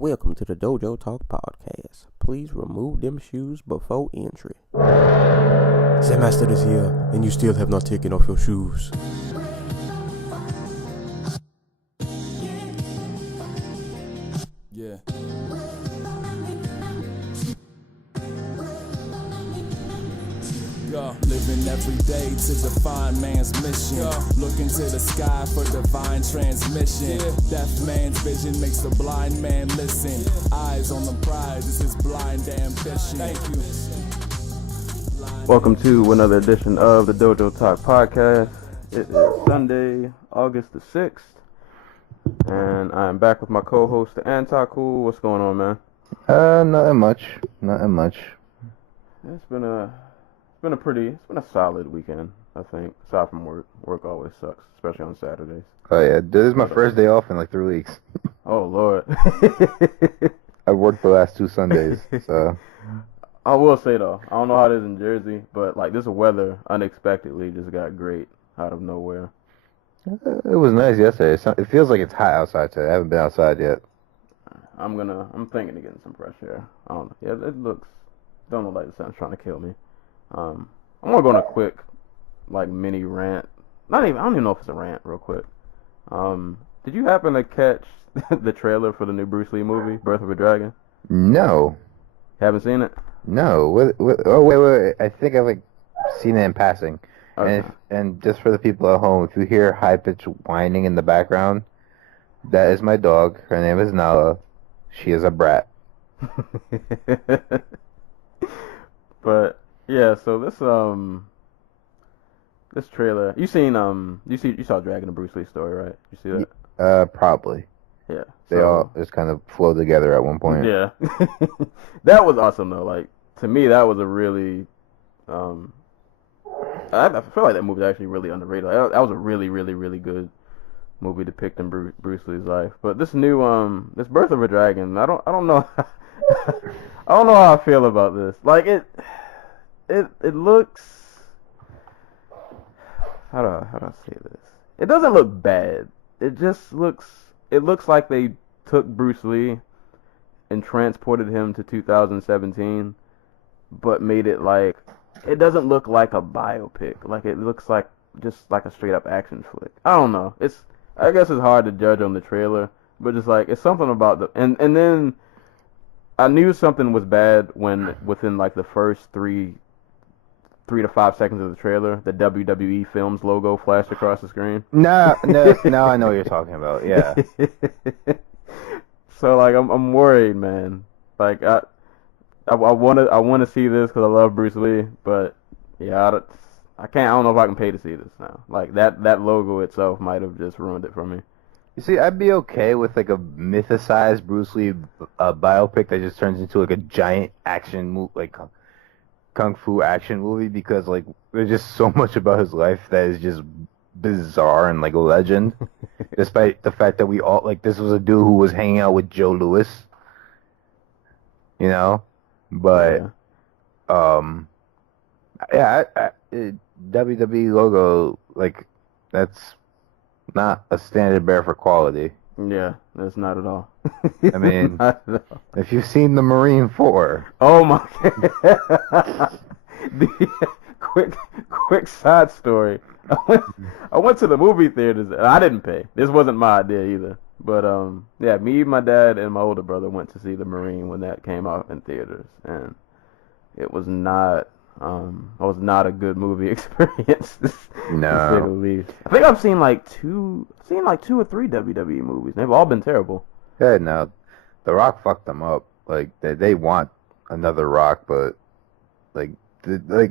Welcome to the Dojo Talk Podcast. Please remove them shoes before entry. Sam Master is here, and you still have not taken off your shoes. Yeah. Living every day to define man's mission. Looking to the sky for divine transmission. Deaf man's vision makes the blind man listen. Eyes on the prize, this is blind ambition. Thank you. Welcome to another edition of the Dojo Talk Podcast. It is Sunday, August the 6th, and I'm back with my co-host, the Antaku. What's going on, man? Nothing much. It's been a solid weekend, I think. Aside from work. Work always sucks, especially on Saturdays. Oh yeah, this is my first day off in like 3 weeks. Oh Lord. I've worked the last 2 Sundays, so. I will say though, I don't know how it is in Jersey, but like this weather unexpectedly just got great out of nowhere. It was nice yesterday. It feels like it's hot outside today. I haven't been outside yet. I'm thinking of getting some fresh air. I don't know. Yeah, don't look like the sun's trying to kill me. I'm gonna go on a quick, like, mini rant. I don't even know if it's a rant, real quick. Did you happen to catch the trailer for the new Bruce Lee movie, Birth of a Dragon? No. Haven't seen it? No. Oh, wait. I think I've, like, seen it in passing. Okay. And just for the people at home, if you hear high-pitched whining in the background, that is my dog. Her name is Nala. She is a brat. But... yeah, so this trailer, you saw Dragon and Bruce Lee story, right? You see that? Probably. Yeah. They all just kind of flow together at one point. Yeah. That was awesome though. Like, to me, that was a really, I feel like that movie is actually really underrated. Like, that was a really, really, really good movie depicting Bruce Lee's life. But this new, this Birth of a Dragon, I don't know, I don't know how I feel about this. Like, it looks, how do I say this? It doesn't look bad. It looks like they took Bruce Lee and transported him to 2017, but made it like, it doesn't look like a biopic. Like, it looks like just like a straight up action flick. I don't know. I guess it's hard to judge on the trailer, but just like, it's something about and then I knew something was bad when within like the first 3 to 5 seconds of the trailer, the WWE Films logo flashed across the screen. No, now I know what you're talking about. Yeah. So like, I'm worried, man. Like, I want to see this because I love Bruce Lee, but yeah, I can't. I don't know if I can pay to see this now. Like, that logo itself might have just ruined it for me. You see, I'd be okay with like a mythicized Bruce Lee biopic that just turns into like a giant action movie, like kung fu action movie, because like there's just so much about his life that is just bizarre and like a legend, despite the fact that we all, like, this was a dude who was hanging out with Joe Louis, you know. But WWE logo, like, that's not a standard bearer for quality. Yeah, that's not at all. I mean, if you've seen the Marine 4. Oh my God. Quick side story. I went to the movie theaters, and I didn't pay. This wasn't my idea either. But yeah, me, my dad, and my older brother went to see the Marine when that came out in theaters, and it was not a good movie experience. No. To say the least. I think I've seen like 2 or 3 WWE movies. They've all been terrible. Yeah, no, The Rock fucked them up. Like, they want another Rock, but like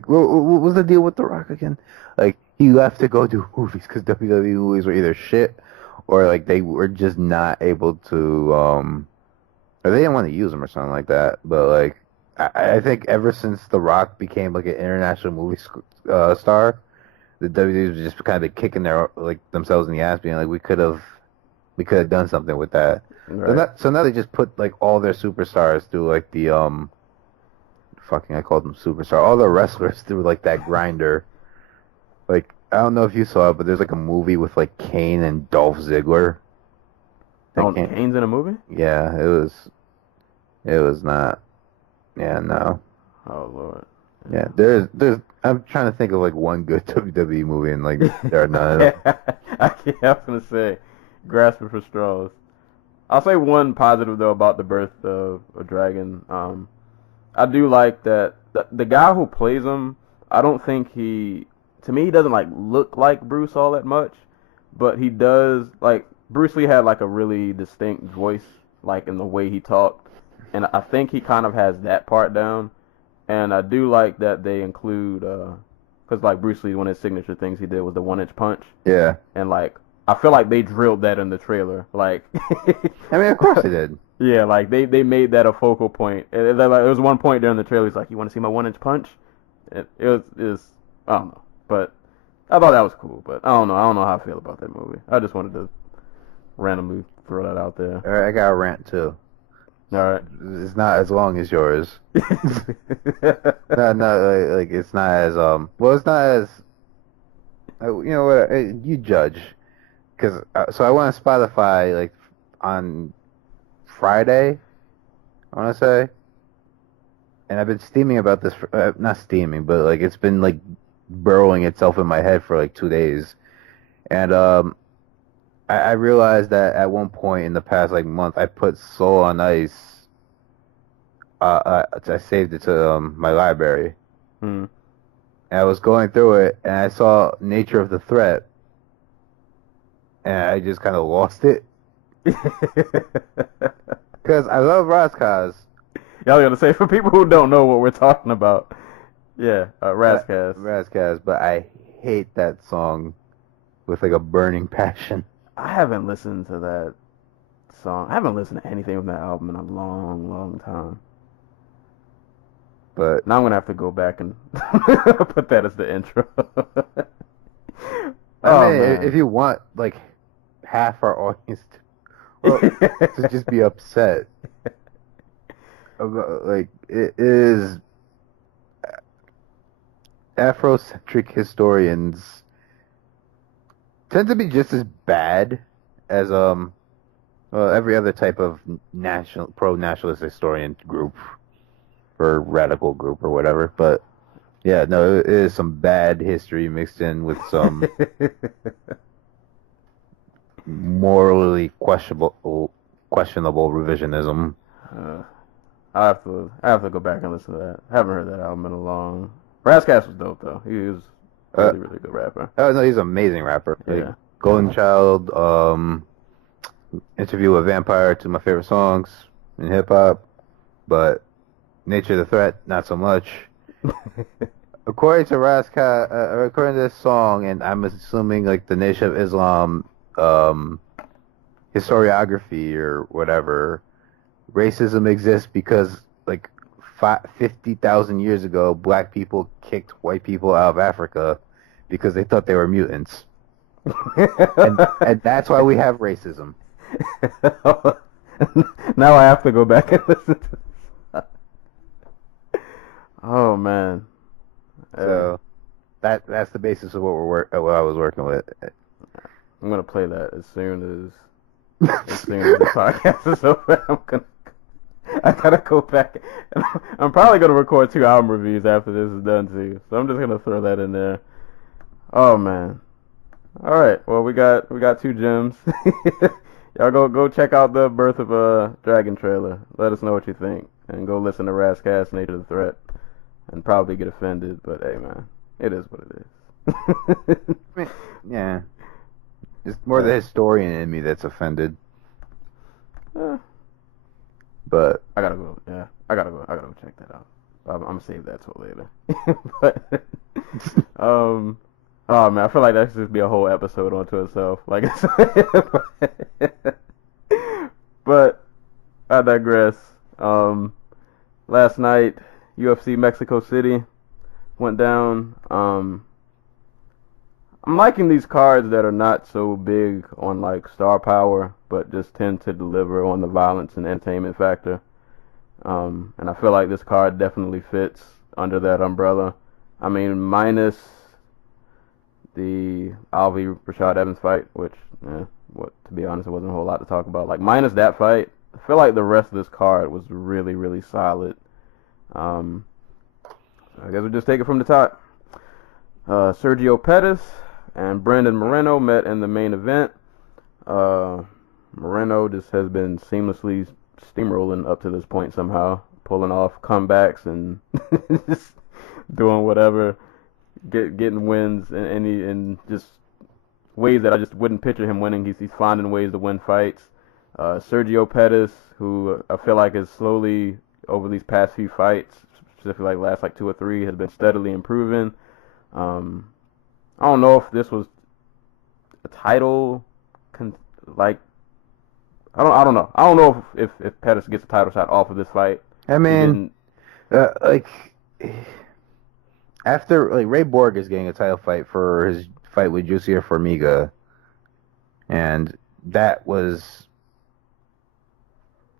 what was the deal with The Rock again? Like, he left to go do movies because WWE movies were either shit or like they were just not able to, or they didn't want to use him or something like that. But like, I think ever since The Rock became like an international movie star, the WWE was just kind of kicking themselves in the ass, being like, we could have done something with that. Right. So now they just put like all their superstars through like the I called them superstar. All the wrestlers through like that grinder. Like, I don't know if you saw it, but there's like a movie with like Kane and Dolph Ziggler. Oh, Kane's in a movie? Yeah, it was It was not. Yeah, no. Oh Lord. Yeah, there's. I'm trying to think of like one good WWE movie, and like there are none. I was gonna say, grasping for straws. I'll say one positive though about the birth of a dragon. I do like that the guy who plays him. I don't think to me, he doesn't like look like Bruce all that much, but he does like Bruce Lee had like a really distinct voice, like in the way he talked, and I think he kind of has that part down. And I do like that they include, because like Bruce Lee, one of his signature things he did was the 1-inch punch. Yeah. And like, I feel like they drilled that in the trailer. Like, I mean, of course they did. Yeah, like they made that a focal point. Like, there was one point during the trailer, he's like, "You want to see my 1-inch punch?" It was I don't know, but I thought that was cool. But I don't know how I feel about that movie. I just wanted to randomly throw that out there. All right, I got a rant too. All right. It's not as long as yours. No, like it's not as well, it's not as you know what, you judge, because so I went on Spotify like on Friday, I want to say, and I've been steaming about this for, not steaming, but like it's been like burrowing itself in my head for like 2 days, and I realized that at one point in the past like month I put Soul on Ice. I saved it to my library. Hmm. And I was going through it, and I saw Nature of the Threat, and I just kind of lost it. Because I love Razzcast. Yeah, I was gonna say, for people who don't know what we're talking about, yeah, Razzcast. Razzcast, but I hate that song with like a burning passion. I haven't listened to that song. I haven't listened to anything from that album in a long, long time. But now I'm gonna have to go back and put that as the intro. I mean, if you want like half our audience to just be upset about, like, it is Afrocentric historians tend to be just as bad as well, every other type of pro-nationalist historian group or radical group or whatever. But yeah, no, it is some bad history mixed in with some morally questionable revisionism. I have to go back and listen to that. I haven't heard that album in a long. Razzcast was dope though. He was really good rapper. Oh no, he's an amazing rapper. Yeah. Like, Golden Child, Interview with a Vampire, two of my favorite songs in hip hop, but Nature of the Threat, not so much. According to Razzcast, according to this song, and I'm assuming like the Nation of Islam historiography or whatever, racism exists because like 50,000 years ago, black people kicked white people out of Africa because they thought they were mutants. and that's why we have racism. Now I have to go back and listen to this. Oh man. So that's the basis of what what I was working with. I'm gonna play that as soon as the podcast is over. I gotta go back. I'm probably gonna record 2 album reviews after this is done too. So I'm just gonna throw that in there. Oh man. All right. Well, we got 2 gems. Y'all go check out the Birth of a Dragon trailer. Let us know what you think, and go listen to Razzcast, Nature of the Threat, and probably get offended. But hey, man, it is what it is. Yeah. It's more the historian in me that's offended. But I gotta go. Yeah, I gotta go check that out. I'm gonna save that till later. But oh man, I feel like that should just be a whole episode onto itself. Like, but I digress. Last night, UFC Mexico City went down. I'm liking these cards that are not so big on like star power, but just tend to deliver on the violence and entertainment factor. And I feel like this card definitely fits under that umbrella. I mean, minus the Alvey Rashad Evans fight, which, to be honest, it wasn't a whole lot to talk about. Like, minus that fight, I feel like the rest of this card was really, really solid. Um, I guess we'll just take it from the top. Sergio Pettis and Brandon Moreno met in the main event. Moreno just has been seamlessly steamrolling up to this point somehow, pulling off comebacks and just doing whatever, getting wins and just ways that I just wouldn't picture him winning. He's finding ways to win fights. Sergio Pettis, who I feel like is slowly over these past few fights, specifically like last like 2 or 3, has been steadily improving. I don't know if this was a title, like I don't know. I don't know if Pettis gets a title shot off of this fight. I mean, like after like Ray Borg is getting a title fight for his fight with Jussier Formiga, and that was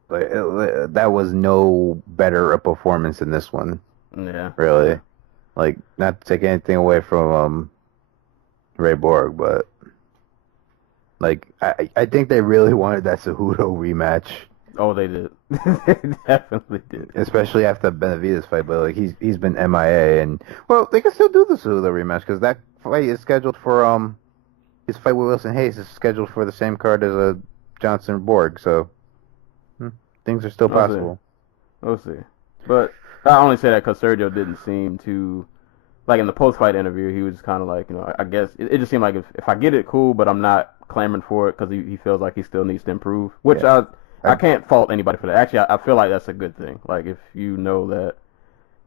that was no better a performance than this one. Yeah, really. Like, not to take anything away from Ray Borg, but like I think they really wanted that Cejudo rematch. Oh, they did. They definitely did. Especially after Benavidez fight, but like he's been MIA, and well, they can still do the Cejudo rematch because that fight is scheduled for his fight with Wilson Hayes is scheduled for the same card as a Johnson Borg, so things are still possible. We'll see. But I only say that because Sergio didn't seem to, like in the post-fight interview, he was kind of like, I guess it just seemed like if I get it, cool, but I'm not clamoring for it because he feels like he still needs to improve, which I can't fault anybody for that. Actually, I feel like that's a good thing. Like, if you know that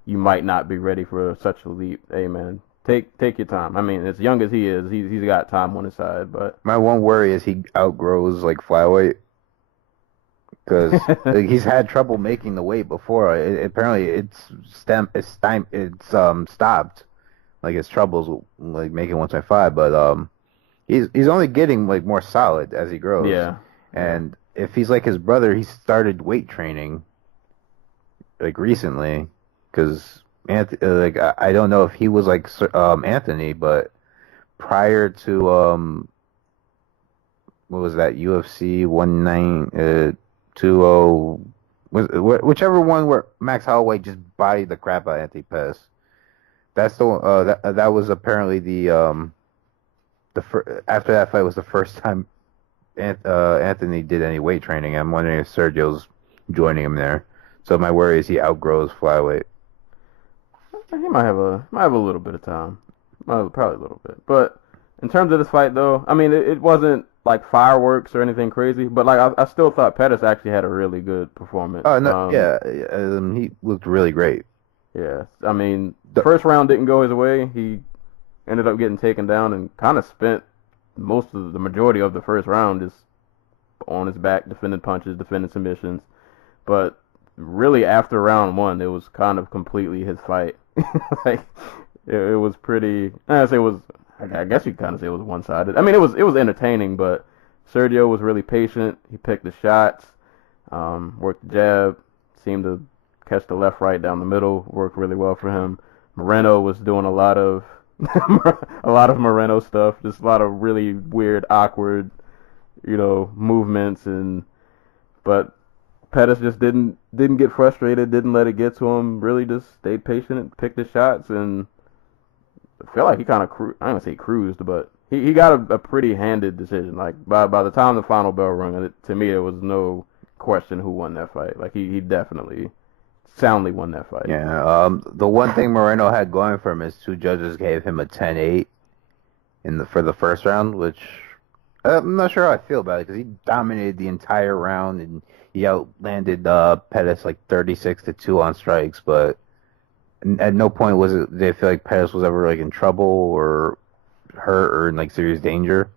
you might not be ready for such a leap, hey, man, take your time. I mean, as young as he is, he's got time on his side. But my one worry is he outgrows, like, flyweight. Because like, he's had trouble making the weight before. Apparently, it's stopped. Like, his troubles, like, making 125. But he's only getting, like, more solid as he grows. Yeah. And if he's like his brother, he started weight training like recently, because like I don't know if he was like Anthony, but prior to what was that, UFC 1920, whichever one where Max Holloway just bodied the crap out of Anthony Pettis. That's the that was apparently the after that fight was the first time Anthony did any weight training. I'm wondering if Sergio's joining him there. So my worry is he outgrows flyweight. He might have a little bit of time, probably a little bit. But in terms of this fight, though, I mean, it wasn't like fireworks or anything crazy. But like I still thought Pettis actually had a really good performance. Oh no, he looked really great. Yeah, I mean, the first round didn't go his way. He ended up getting taken down and kind of spent most of the majority of the first round just on his back, defending punches, defending submissions. But really, after round 1, it was kind of completely his fight. Like it was pretty. I guess you could kind of say it was one-sided. I mean, it was entertaining, but Sergio was really patient. He picked the shots, worked the jab, seemed to catch the left, right down the middle. Worked really well for him. Moreno was doing a lot of Moreno stuff, just a lot of really weird, awkward, movements, but Pettis just didn't get frustrated, didn't let it get to him, really just stayed patient, picked his shots, and I feel like he kind of I don't want to say cruised, but he got a pretty handed decision. Like by the time the final bell rung, to me there was no question who won that fight. Like he definitely soundly won that fight. Yeah. The one thing Moreno had going for him is 2 judges gave him a 10-8 for the first round, which I'm not sure how I feel about it because he dominated the entire round and he outlanded Pettis like 36-2 on strikes, but at no point did they feel like Pettis was ever like in trouble or hurt or in like serious danger.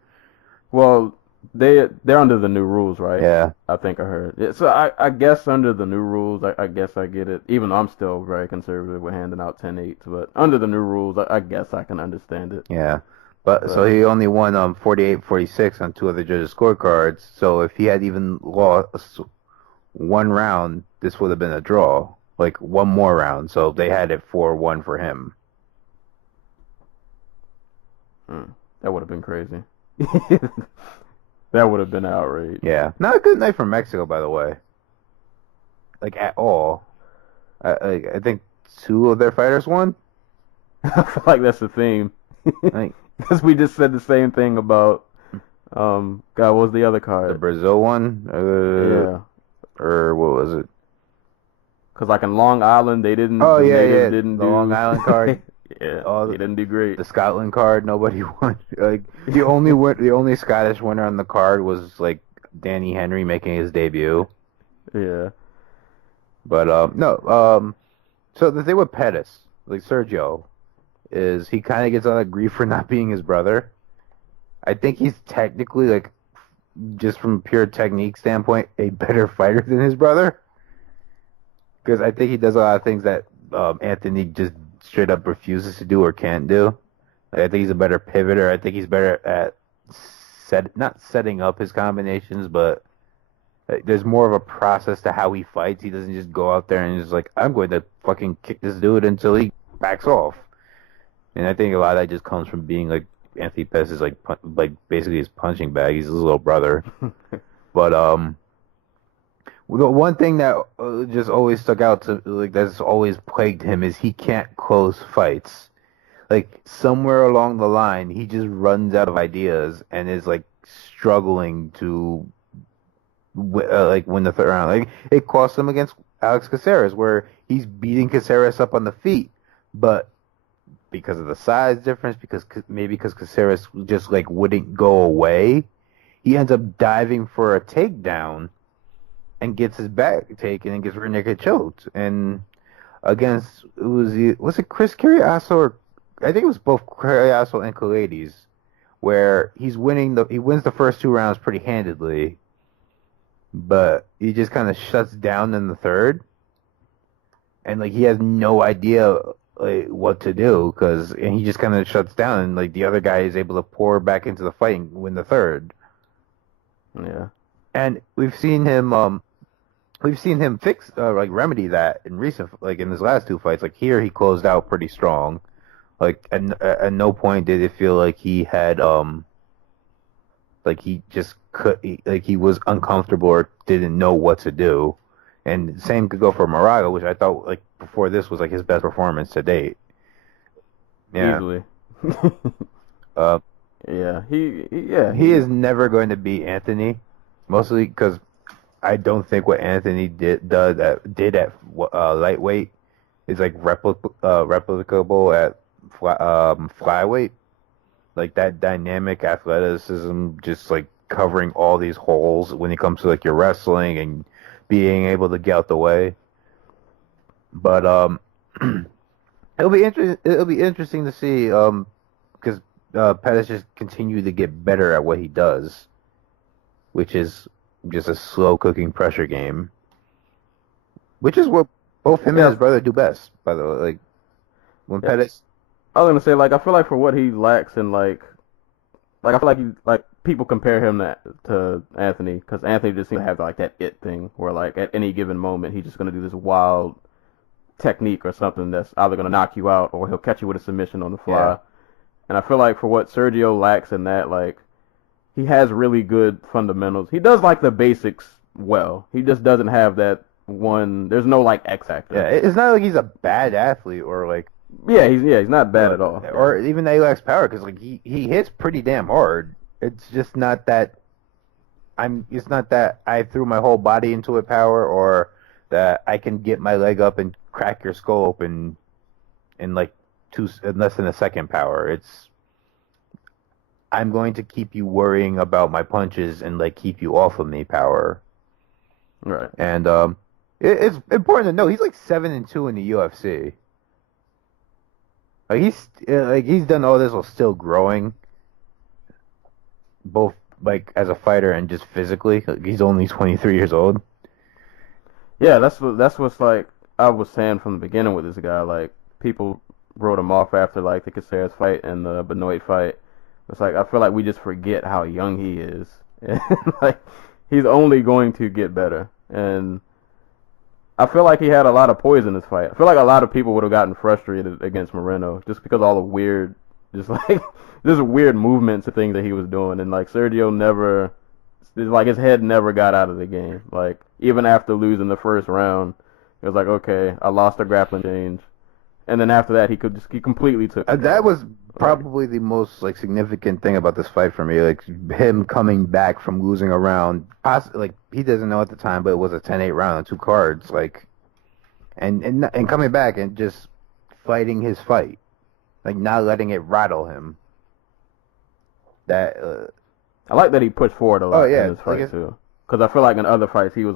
Well, they're under the new rules, right? Yeah. I think I heard. Yeah, so I guess under the new rules, I guess I get it. Even though I'm still very conservative with handing out 10-8s, but under the new rules, I guess I can understand it. Yeah. But so he only won 48-46 on 2 other judges' scorecards. So if he had even lost 1 round, this would have been a draw. Like 1 more round. So they had it 4-1 for him. That would have been crazy. That would have been outrage. Yeah. Not a good night for Mexico, by the way. like at all. I think two of their fighters won. I feel like that's the theme. Like Because we just said the same thing about God, what was the other the card? Brazil one, Yeah. or what was it? Because like in Long Island, they didn't. Oh The yeah, natives yeah, didn't the do. Long Island card. Yeah, All they didn't do great. the Scotland card, nobody won. Like the only Scottish winner on the card was like Danny Henry making his debut. Yeah. But no, so the thing with Pettis, like Sergio, is he kind of gets a lot of grief for not being his brother. I think he's technically, like, just from a pure technique standpoint, a better fighter than his brother. Because I think he does a lot of things that Anthony just straight up refuses to do or can't do. Like, I think he's a better pivoter. I think he's better at not setting up his combinations, but there's more of a process to how he fights. He doesn't just go out there and just like, I'm going to fucking kick this dude until he backs off. And I think a lot of that just comes from being like Anthony Pettis is like basically his punching bag. He's his little brother. But the one thing that just always stuck out to like that's always plagued him is he can't close fights. Like somewhere along the line, he just runs out of ideas and is like struggling to like win the third round. Like it cost him against Alex Caceres, where he's beating Caceres up on the feet, but because of the size difference, because Caceres just like wouldn't go away, he ends up diving for a takedown and gets his back taken and gets rear naked choked. And against was it Chris Curiaso or I think it was both Curiaso and Kalades, where he wins the first two rounds pretty handedly, but he just kind of shuts down in the third, and like he has no idea like what to do and he just kind of shuts down, and like the other guy is able to pour back into the fight and win the third. Yeah, and we've seen him fix like remedy that in in his last two fights. Like here, he closed out pretty strong. Like at no point did it feel like he had like he just like he was uncomfortable or didn't know what to do. And same could go for Marriaga, which I thought like before this was like his best performance to date. Yeah. easily. Yeah, he is never going to be Anthony, mostly because I don't think what Anthony did at lightweight is like replicable at flyweight. Like that dynamic athleticism, just like covering all these holes when it comes to like your wrestling and being able to get out the way. But it'll be interesting to see because Pettis just continued to get better at what he does, which is just a slow cooking pressure game, which is what both him and his brother do best. By the way, like when Pettis. I was gonna say, like, I feel like for what he lacks in like I feel like people compare him to Anthony, because Anthony just seems to have like that it thing where like at any given moment he's just gonna do this wild technique or something that's either gonna knock you out or he'll catch you with a submission on the fly. Yeah. And I feel like for what Sergio lacks in that, like he has really good fundamentals. He does like the basics well. He just doesn't have that one. There's no like X factor. Yeah, it's not like he's a bad athlete or like. He's not bad at all. Or even that he lacks power, because like he hits pretty damn hard. It's just not that it's not that I threw my whole body into it power, or that I can get my leg up and crack your skull open in like less than a second power. It's I'm going to keep you worrying about my punches and like keep you off of me power. Right. And it's important to know he's like 7-2 in the UFC. Like he's done all this while still growing, both like as a fighter and just physically. Like, he's only 23 years old. Yeah, that's what's like I was saying from the beginning with this guy. Like people wrote him off after like the Caceres fight and the Benoit fight. It's like I feel like we just forget how young he is, and like he's only going to get better. And I feel like he had a lot of poise in this fight. I feel like a lot of people would have gotten frustrated against Moreno just because all the weird, just weird movements and things that he was doing. And like Sergio never it's like his head never got out of the game. Like even after losing the first round, it was like, okay, I lost the grappling change, and then after that, he completely took. That was probably the most like significant thing about this fight for me. Like him coming back from losing a round, like he doesn't know at the time, but it was a 10-8 round on 2 cards. Like, and coming back and just fighting his fight, like not letting it rattle him. That I like that he pushed forward a lot in this like fight too. Because I feel like in other fights he was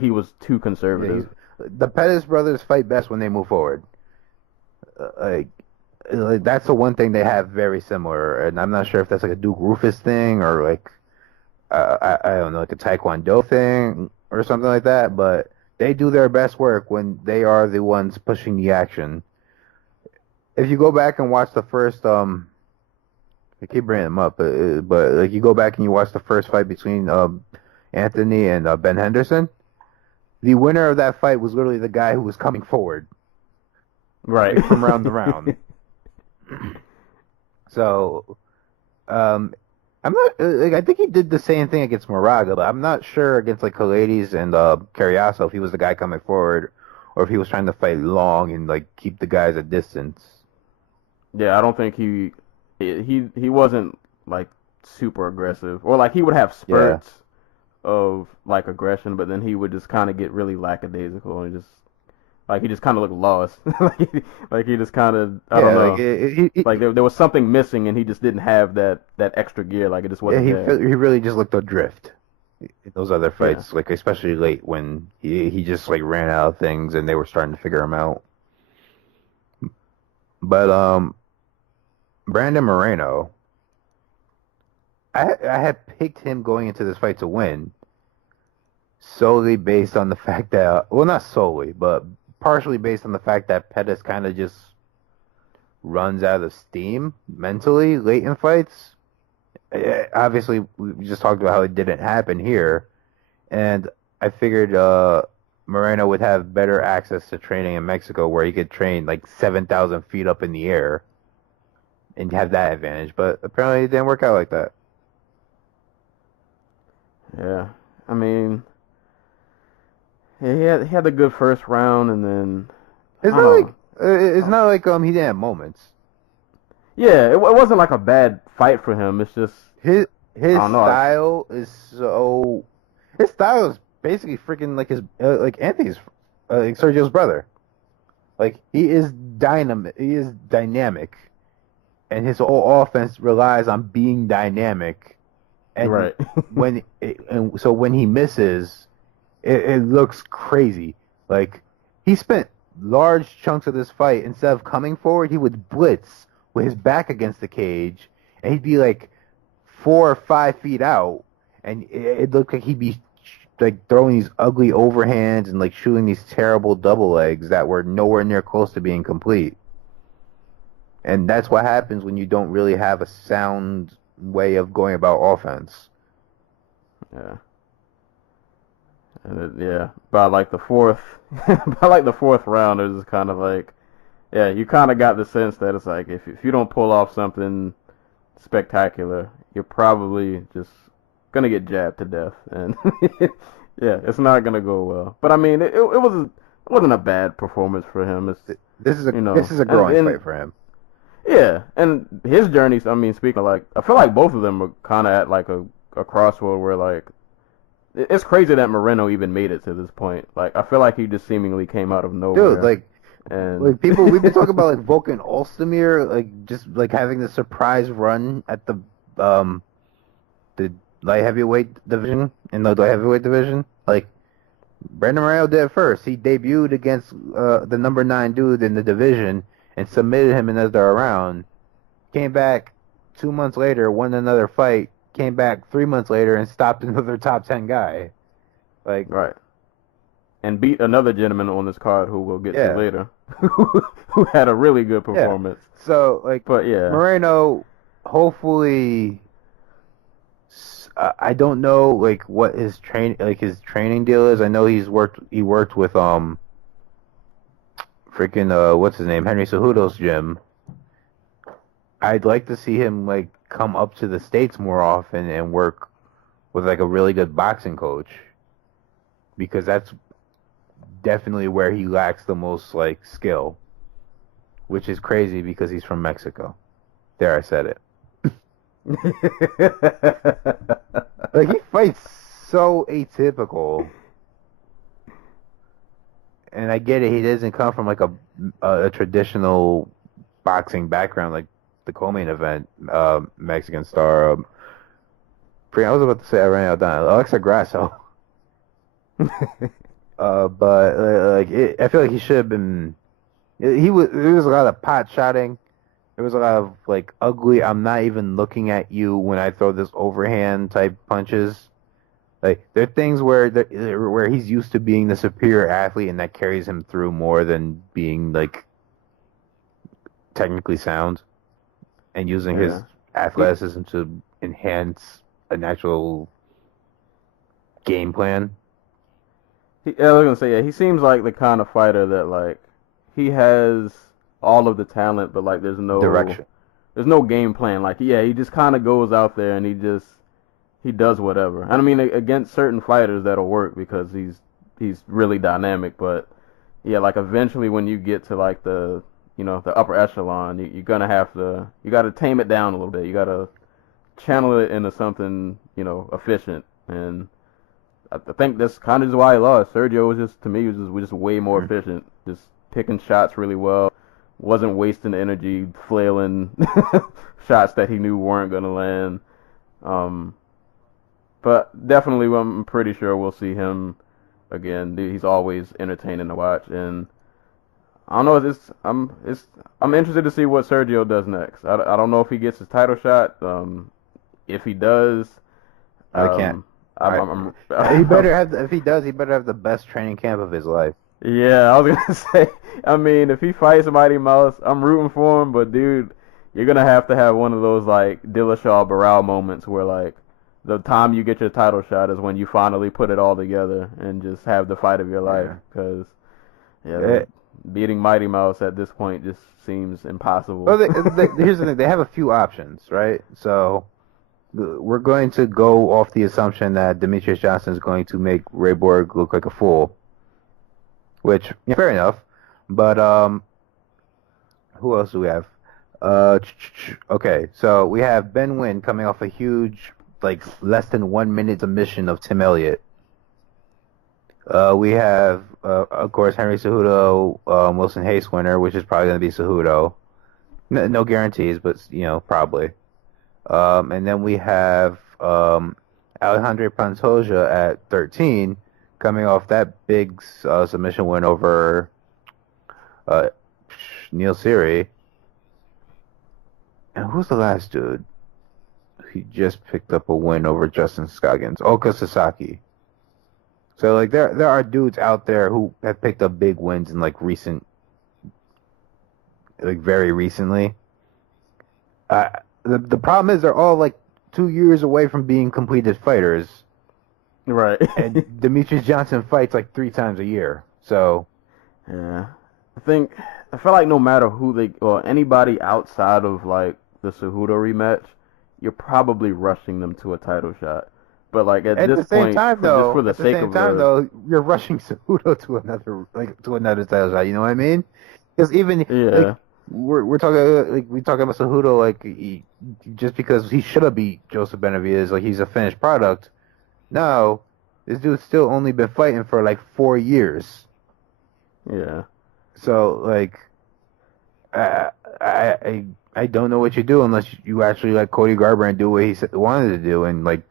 he was too conservative. The Pettis brothers fight best when they move forward. Like that's the one thing they have very similar, and I'm not sure if that's like a Duke Rufus thing or like I don't know, like a Taekwondo thing or something like that. But they do their best work when they are the ones pushing the action. If you go back and watch the first I keep bringing him up, but like you go back and you watch the first fight between Anthony and Ben Henderson, the winner of that fight was literally the guy who was coming forward, right, from round to round. So, I'm not like I think he did the same thing against Marriaga, but I'm not sure against like Kalides and Carriazo if he was the guy coming forward or if he was trying to fight long and like keep the guys at distance. Yeah, I don't think he wasn't like super aggressive, or like he would have spurts of like aggression, but then he would just kind of get really lackadaisical and just like he just kind of looked lost. like he just kind of I don't know. Like there was something missing, and he just didn't have that extra gear. Like it just wasn't there. He really just looked adrift in those other fights, like especially late when he just like ran out of things and they were starting to figure him out. But Brandon Moreno, I had picked him going into this fight to win solely based on the fact that, well, not solely, but partially based on the fact that Pettis kind of just runs out of steam mentally late in fights. Obviously, we just talked about how it didn't happen here, and I figured Moreno would have better access to training in Mexico where he could train like 7,000 feet up in the air and have that advantage, but apparently it didn't work out like that. Yeah, I mean, he had a good first round, and then it's not like he didn't have moments. Yeah, it wasn't like a bad fight for him. It's just his style is basically freaking like his like Anthony's like Sergio's brother. Like he is dynamic. And his whole offense relies on being dynamic, and right. So when he misses, it looks crazy. Like he spent large chunks of this fight, instead of coming forward, he would blitz with his back against the cage, and he'd be like 4 or 5 feet out, and it looked like he'd be like throwing these ugly overhands and like shooting these terrible double legs that were nowhere near close to being complete. And that's what happens when you don't really have a sound way of going about offense. Yeah. And by like the fourth round, it was kind of like, you kind of got the sense that it's like if you don't pull off something spectacular, you're probably just gonna get jabbed to death, and it's not gonna go well. But I mean, it wasn't a bad performance for him. This is a growing fight for him. Yeah, and his journeys, I mean, speaking of, like, I feel like both of them are kind of at, like, a crossroad where, like, it's crazy that Moreno even made it to this point. Like, I feel like he just seemingly came out of nowhere. Dude, like people, we've been talking about, like, Volkan Ozdemir, like, just, like, having the surprise run at the light heavyweight division, in the light heavyweight division. Like, Brandon Moreno did it first. He debuted against the number 9 dude in the division, and submitted him in another round, came back 2 months later, won another fight, came back 3 months later, and stopped another top 10 guy. Like, right. And beat another gentleman on this card who we'll get to later, who had a really good performance. Yeah. So, like, but Moreno, hopefully, I don't know, like, what his training deal is. I know he worked with what's his name, Henry Cejudo's gym. I'd like to see him like come up to the States more often and work with like a really good boxing coach, because that's definitely where he lacks the most like skill, which is crazy because he's from Mexico. There, I said it. Like, he fights so atypical, and I get it. He doesn't come from like a traditional boxing background, like the co-main event Mexican star. I was about to say I ran out of time. Alexa Grasso. But I feel like he should have been. There was a lot of pot shotting. There was a lot of like ugly. I'm not even looking at you when I throw this overhand type punches. Like, there are things where he's used to being the superior athlete, and that carries him through more than being like technically sound and using his athleticism to enhance a natural game plan. I was gonna say, yeah, he seems like the kind of fighter that like he has all of the talent, but like there's no Direction. There's no game plan. Like, yeah, he just kind of goes out there and he does whatever. And I mean, against certain fighters that'll work because he's really dynamic. But yeah, like eventually when you get to like the upper echelon, you're gonna have to you got to tame it down a little bit. You got to channel it into something efficient. And I think that's kind of why he lost. Sergio was just, to me, was just way more efficient, just picking shots really well. Wasn't wasting energy flailing shots that he knew weren't gonna land. But definitely, I'm pretty sure we'll see him again. He's always entertaining to watch, and I don't know. I'm interested to see what Sergio does next. I don't know if he gets his title shot. If he does, I can't. He better have. If he does, he better have the best training camp of his life. Yeah, I was gonna say. I mean, if he fights Mighty Mouse, I'm rooting for him. But dude, you're gonna have to have one of those like Dillashaw Barao moments where like the time you get your title shot is when you finally put it all together and just have the fight of your life. Because beating Mighty Mouse at this point just seems impossible. Well, here's the thing: they have a few options, right? So we're going to go off the assumption that Demetrius Johnson is going to make Ray Borg look like a fool. Which, fair enough. But, who else do we have? Okay, so we have Ben Nguyen coming off a huge, like, less than 1 minute submission of Tim Elliott. We have, of course, Henry Cejudo, Wilson Hayes winner, which is probably going to be Cejudo. No guarantees, but, probably. And then we have Alejandro Pantoja at 13, coming off that big submission win over Neil Seery. And who's the last dude? He just picked up a win over Justin Scoggins. Oka Sasaki. So, like, there are dudes out there who have picked up big wins in, like, very recently. The problem is they're all, like, 2 years away from being completed fighters. Right. And Demetrius Johnson fights like 3 times a year. So, yeah. I feel like no matter who anybody outside of like the Cejudo rematch, you're probably rushing them to a title shot. But like at this point, just for the sake of though, you're rushing Cejudo to another title shot. You know what I mean? Because even we're talking we talking about Cejudo just because he should have beat Joseph Benavidez, like he's a finished product. No, this dude's still only been fighting for like 4 years. Yeah. So like, I don't know what you do unless you actually like Cody Garbrandt do what he wanted to do and like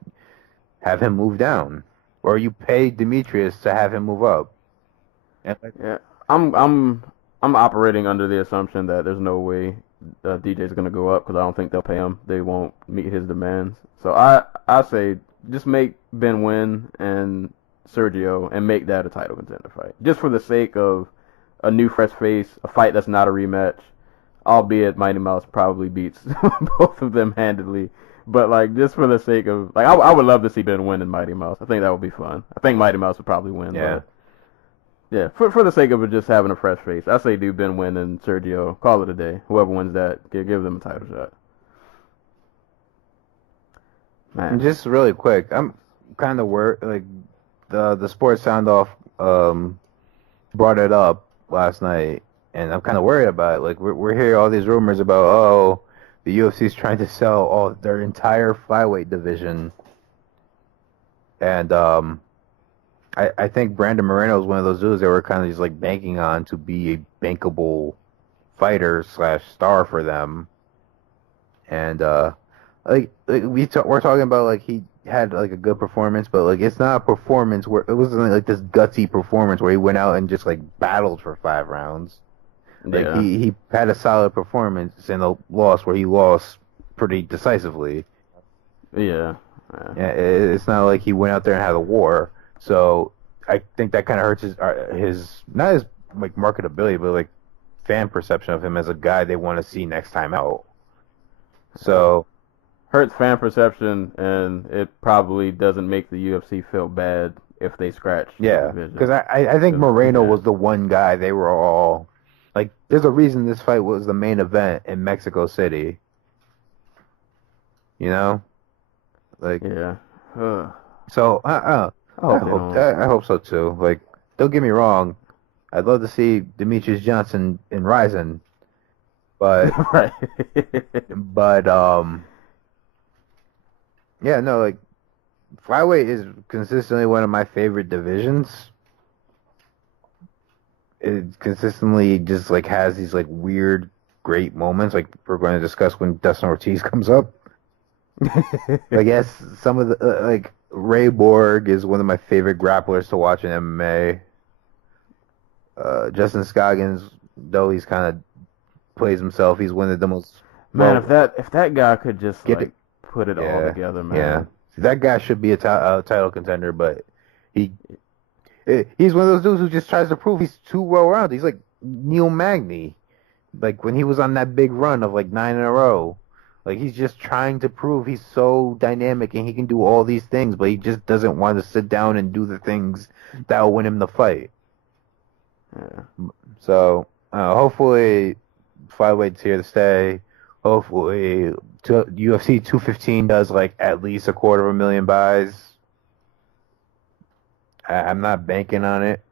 have him move down, or you pay Demetrius to have him move up. Yeah, I'm operating under the assumption that there's no way DJ's gonna go up because I don't think they'll pay him. They won't meet his demands. So I say just make Ben win and Sergio and make that a title contender fight, just for the sake of a new fresh face, a fight that's not a rematch. Albeit Mighty Mouse probably beats both of them handedly, but like just for the sake of like I would love to see Ben win and Mighty Mouse. I think that would be fun. I think Mighty Mouse would probably win. Yeah. But yeah, for the sake of it just having a fresh face, I say do Ben win and Sergio. Call it a day. Whoever wins that, give them a title shot. Man. Just really quick, kind of worried. Like the sports sound off brought it up last night, and I'm kind of worried about it. Like we're hearing all these rumors about the UFC is trying to sell all their entire flyweight division, and I think Brandon Moreno is one of those dudes that we're kind of just like banking on to be a bankable fighter / star for them, and we're talking about like he had like a good performance, but like it's not a performance where it wasn't like this gutsy performance where he went out and just like battled for 5 rounds. Like Yeah. he had a solid performance in a loss where he lost pretty decisively. Yeah. Yeah, it's not like he went out there and had a war. So I think that kind of hurts his not his like marketability, but like fan perception of him as a guy they want to see next time out. So Hurts fan perception, and it probably doesn't make the UFC feel bad if they scratch the yeah, division. because I think Moreno Yeah. was the one guy they were all like. There's a reason this fight was the main event in Mexico City. You know, like Yeah. Ugh. so. I I hope so too. Like, don't get me wrong, I'd love to see Demetrius Johnson in Ryzen, but Right. but yeah, no, like flyweight is consistently one of my favorite divisions. It consistently just like has these like weird, great moments. Like we're going to discuss when Dustin Ortiz comes up. I guess some of the like Ray Borg is one of my favorite grapplers to watch in MMA. Justin Scoggins, though he's kind of plays himself, he's one of the most Man, if that guy could just Get like it- put it all together, man. Yeah, that guy should be a title contender, but he's one of those dudes who just tries to prove he's too well rounded. He's like Neil Magny, like when he was on that big run of like 9 in a row. Like he's just trying to prove he's so dynamic and he can do all these things, but he just doesn't want to sit down and do the things that will win him the fight. Yeah. So hopefully, flyweight's here to stay. Hopefully, UFC 215 does like at least 250,000 buys. I'm not banking on it.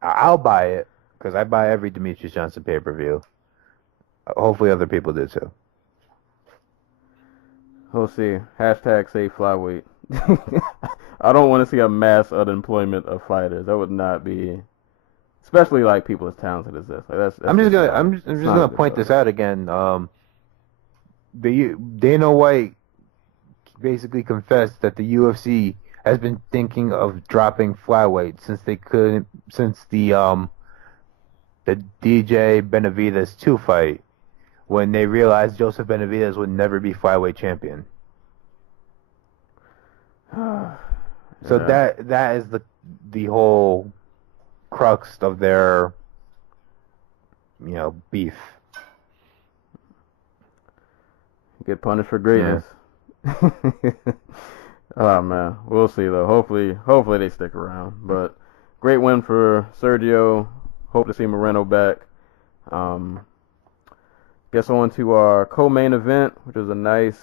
I'll buy it because I buy every Demetrius Johnson pay-per-view. Hopefully, other people do too. We'll see. Hashtag save flyweight. I don't want to see a mass unemployment of fighters. That would not be, especially like people as talented as this. Like that's I'm just not- gonna it's not good point stuff. this out again. Dana White basically confessed that the UFC has been thinking of dropping flyweight since the DJ Benavidez 2 fight, when they realized Joseph Benavidez would never be flyweight champion. So Yeah. that is the whole crux of their beef. Get punished for greatness. Oh man, we'll see though. Hopefully they stick around. But great win for Sergio. Hope to see Moreno back. Guess on to our co-main event, which was a nice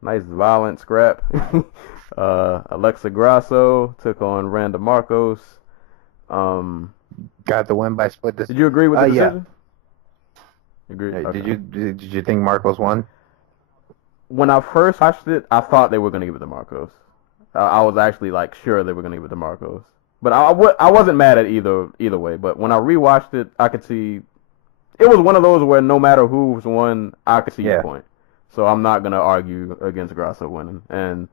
violent scrap. Alexa Grasso took on Randa Marcos. Got the win by split decision. Did you agree with the Yeah. decision? Agree. Did Okay. you think Marcos won? When I first watched it, I thought they were going to give it to Marcos. I was actually like sure they were going to give it to Marcos. But I wasn't mad at either way. But when I rewatched it, I could see it was one of those where no matter who's won, I could see your point. So I'm not going to argue against Grasso winning. And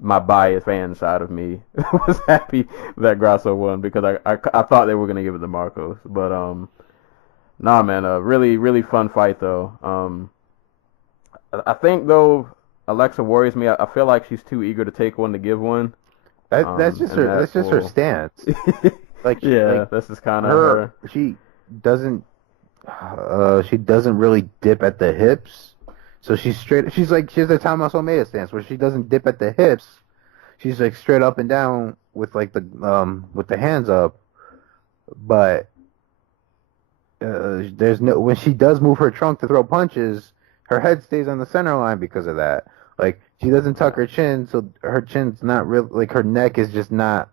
my biased fan side of me was happy that Grasso won because I thought they were going to give it to Marcos. But nah, man, a really, really fun fight though. I think though Alexa worries me. I feel like she's too eager to take one to give one. That's just her. That's just her stance. Like this is kind of her. She doesn't really dip at the hips. So she's straight. She's like she has the Tom Almeida stance where she doesn't dip at the hips. She's like straight up and down with like with the hands up. But there's no when she does move her trunk to throw punches, her head stays on the center line because of that. Like she doesn't tuck her chin, so her chin's not real. Like her neck is just not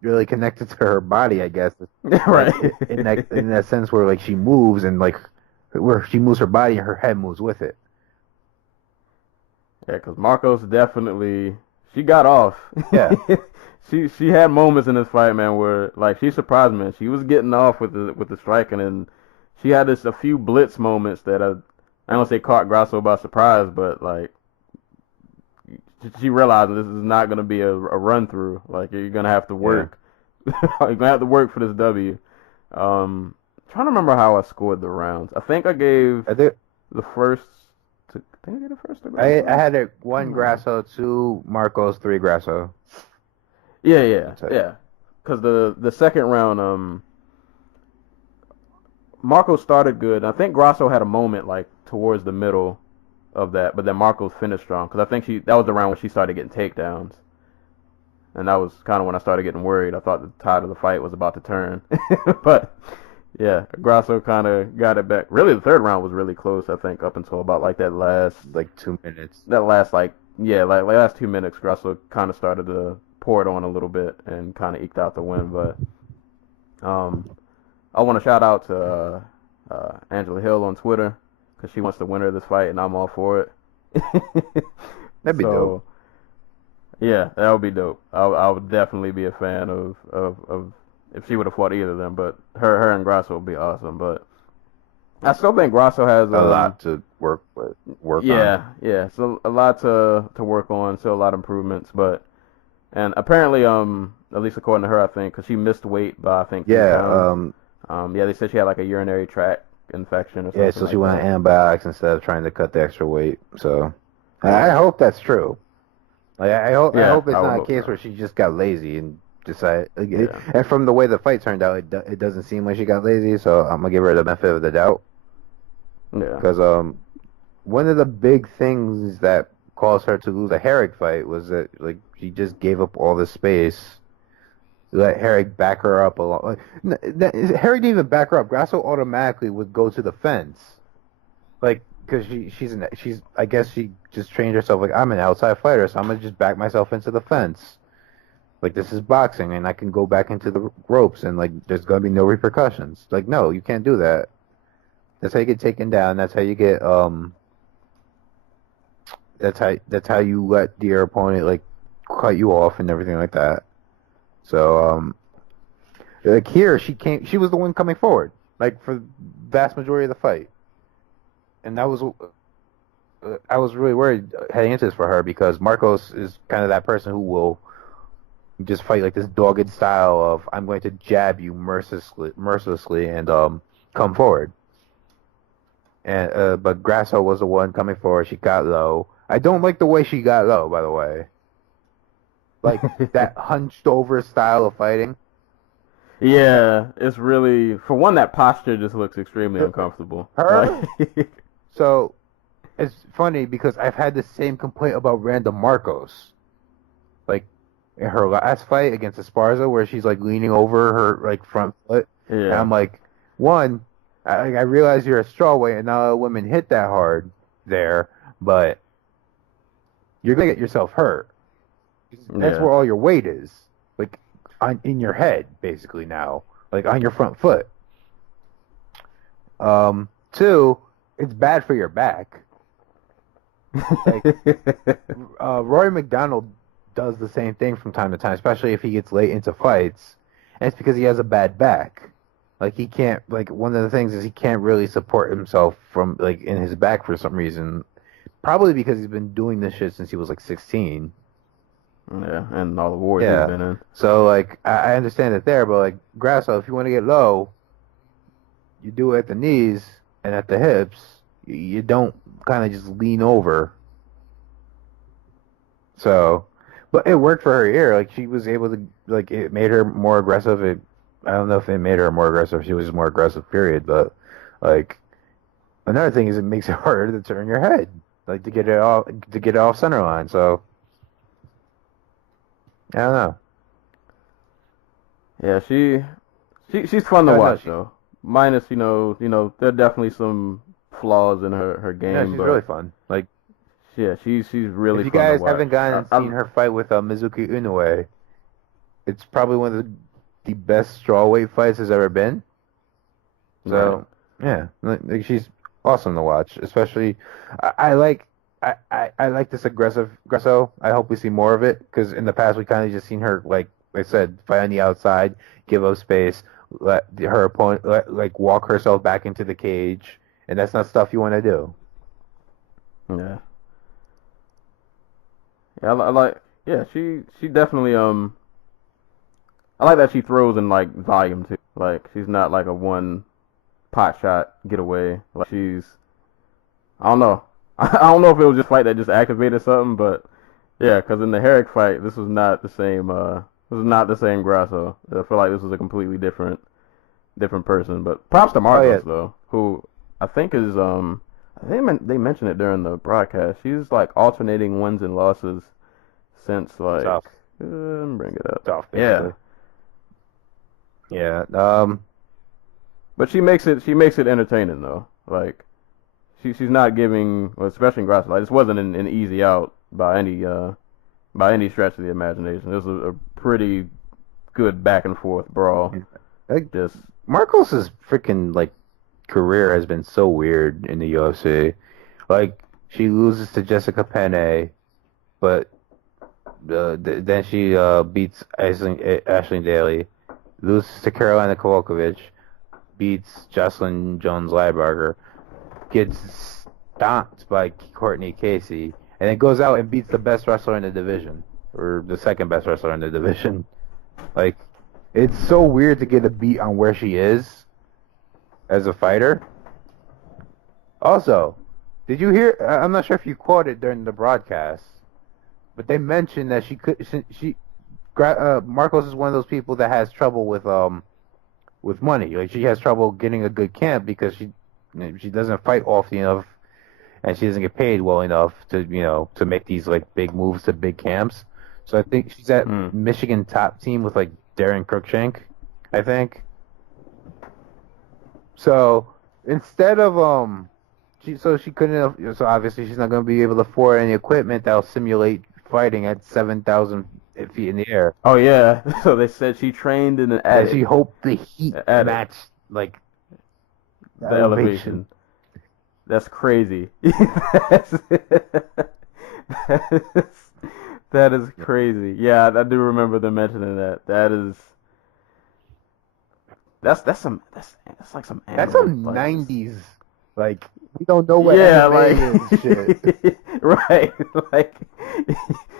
really connected to her body, I guess. Right. In that sense where like she moves and like where she moves her body and her head moves with it. Yeah, because Marcos definitely she got off. Yeah. She had moments in this fight, man, where like she surprised me. She was getting off with the striking, and she had a few blitz moments that I don't say caught Grasso by surprise, but like she realized this is not going to be a run through. Like you're going to have to work. Yeah. You're going to have to work for this W. Trying to remember how I scored the rounds. I think I gave the first. I think I gave the first to Grasso. I had it 1 Grasso, 2 Marcos, 3 Grasso. Yeah. Because the second round, Marcos started good. I think Grasso had a moment like towards the middle of that, but then Marcos finished strong because I think that was the round when she started getting takedowns, and that was kind of when I started getting worried. I thought the tide of the fight was about to turn, but yeah, Grasso kind of got it back. Really, the third round was really close. I think up until about like that last 2 minutes. That last last 2 minutes, Grasso kind of started to pour it on a little bit and kind of eked out the win. But I want to shout out to Angela Hill on Twitter. Because she wants the winner of this fight, and I'm all for it. That'd be dope. Yeah, that would be dope. I would definitely be a fan of if she would have fought either of them. But her and Grasso would be awesome. But I still think Grasso has a lot to work on. Yeah. So a lot to work on. Still a lot of improvements. And apparently, at least according to her, I think, because she missed weight by I think 2 pounds. They said she had like a urinary tract infection or something. Yeah, so she went on antibiotics instead of trying to cut the extra weight. So I hope that's true. Like I hope it's not a case where she just got lazy and decided. And from the way the fight turned out, it doesn't seem like she got lazy. So I'm gonna give her the benefit of the doubt. Yeah. Because one of the big things that caused her to lose a Herrig fight was that like she just gave up all the space. Let Herrig back her up a lot. Herrig didn't even back her up. Grasso automatically would go to the fence, like because she's I guess she just trained herself like I'm an outside fighter, so I'm gonna just back myself into the fence. Like this is boxing, and I can go back into the ropes, and like there's gonna be no repercussions. Like no, you can't do that. That's how you get taken down. That's how you get That's how you let your opponent like cut you off and everything like that. So, like here, she was the one coming forward, like for the vast majority of the fight. And that was, I was really worried heading into this for her because Marcos is kind of that person who will just fight like this dogged style of, I'm going to jab you mercilessly and come forward. And but Grasso was the one coming forward. She got low. I don't like the way she got low, by the way. Like that hunched over style of fighting. Yeah, it's really, for one, that posture just looks extremely uncomfortable. Her? So, it's funny because I've had the same complaint about Randa Marcos. Like, in her last fight against Esparza where she's like leaning over her like front foot. Yeah. And I'm like, one, I realize you're a strawweight and not a lot of women hit that hard there, but you're going to get yourself hurt. That's where all your weight is, like in your head, basically now, like on your front foot. 2, it's bad for your back. Like, Rory McDonald does the same thing from time to time, especially if he gets late into fights, and it's because he has a bad back. Like he can't, like one of the things is he can't really support himself from like in his back for some reason, probably because he's been doing this shit since he was like 16. Yeah, and all the wars he's been in. So, like, I understand it there, but, like, Grasso, if you want to get low, you do it at the knees and at the hips. You don't kind of just lean over. So, but it worked for her here. Like, she was able to, like, it made her more aggressive. I don't know if it made her more aggressive. She was more aggressive, period. But, like, another thing is it makes it harder to turn your head, like, to get it off center line. So, I don't know. Yeah, she's fun to watch though. Minus, there are definitely some flaws in her game. Yeah, she's but really fun. Like she's really If you fun to guys watch. haven't gone and seen her fight with Mizuki Inoue, it's probably one of the best strawweight fights there's ever been. So yeah, like she's awesome to watch. Especially, I like this aggresso. I hope we see more of it because in the past we kind of just seen her, like I said, fight on the outside, give up space, let her opponent like walk herself back into the cage, and that's not stuff you want to do. Yeah. Yeah, I like. Yeah, she definitely I like that she throws in like volume too. Like she's not like a one pot shot getaway. Like I don't know. I don't know if it was just a fight that just activated something, but yeah, because in the Herrick fight, this was not the same. This was not the same Grasso. I feel like this was a completely different person. But props to Marcos though, who I think is they mentioned it during the broadcast. She's like alternating wins and losses since like Tough. Let me bring it up. Tough, Yeah. Yeah. But she makes it entertaining though. Like she's not giving, well, especially in Grasso. Like this wasn't an easy out by any stretch of the imagination. This was a pretty good back and forth brawl. Like, Just Marcos's freaking like career has been so weird in the UFC. Like she loses to Jessica Penne, but then she beats Ashley Daly, loses to Carolina Kowalkiewicz, beats Jocelyn Jones-Lybarger, gets stomped by Courtney Casey, and then goes out and beats the best wrestler in the division, or the second best wrestler in the division. Like, it's so weird to get a beat on where she is as a fighter. Also, did you hear? I'm not sure if you caught it during the broadcast, but they mentioned that Marcos is one of those people that has trouble with money. Like she has trouble getting a good camp because she doesn't fight often enough, and she doesn't get paid well enough to make these like big moves to big camps. So I think she's at Michigan top team with like Darren Cruikshank, I think. So instead of she couldn't have, so obviously she's not going to be able to afford any equipment that'll simulate fighting at 7,000 feet in the air. oh yeah, so they said she trained in an attic. She hoped the heat matched like the elevation. That's crazy. That is crazy. Yeah, I do remember them mentioning that. That's like some That's some like, 90s. Like we don't know what anime is shit. Right. Like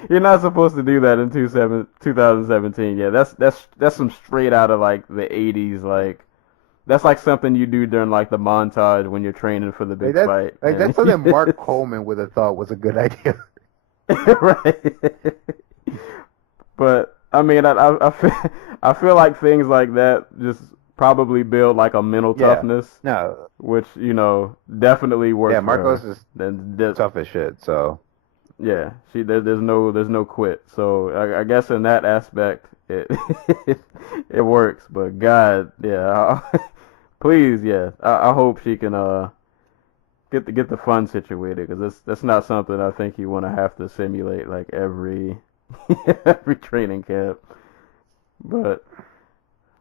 you're not supposed to do that in 2017. Yeah, that's some straight out of like the 80s. Like that's like something you do during like the montage when you're training for the big fight. Like that's something Mark Coleman would have thought was a good idea. Right. But I mean, I feel like things like that just probably build like a mental toughness. No, which definitely works. Yeah, Marcos for is tough as shit. So yeah, there's no quit. So I guess in that aspect it it works. But God, yeah, please, yeah, I hope she can get the fun situated because that's not something I think you want to have to simulate like every training camp. But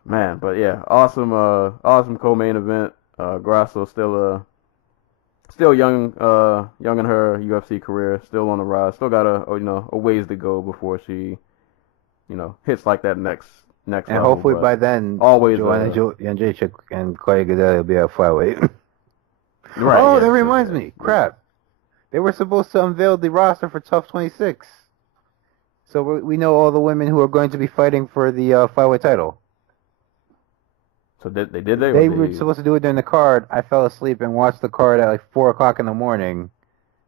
man, yeah, awesome co-main event. Grasso still young in her UFC career, still on the rise, still got a ways to go before she hits like that next and level. Hopefully by then always Joanna Jędrzejczyk and Claudia Gadelha will be at flyweight. Right. Oh, that reminds me. Crap. They were supposed to unveil the roster for Tough 26. So we know all the women who are going to be fighting for the flyweight title. So they were supposed to do it during the card. I fell asleep and watched the card at like 4 o'clock in the morning.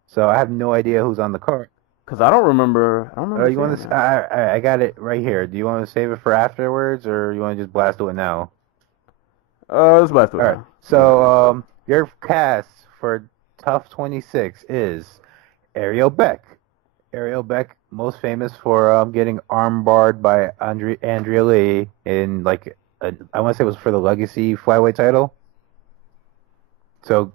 So I have no idea who's on the card. Because I don't remember. You want to? I got it right here. Do you want to save it for afterwards, or you want to just blast to it now? Let's blast to it. All right. So your cast for Tough 26 is Ariel Beck. Ariel Beck, most famous for getting armbarred by Andrea Lee in like I want to say it was for the Legacy flyweight title. So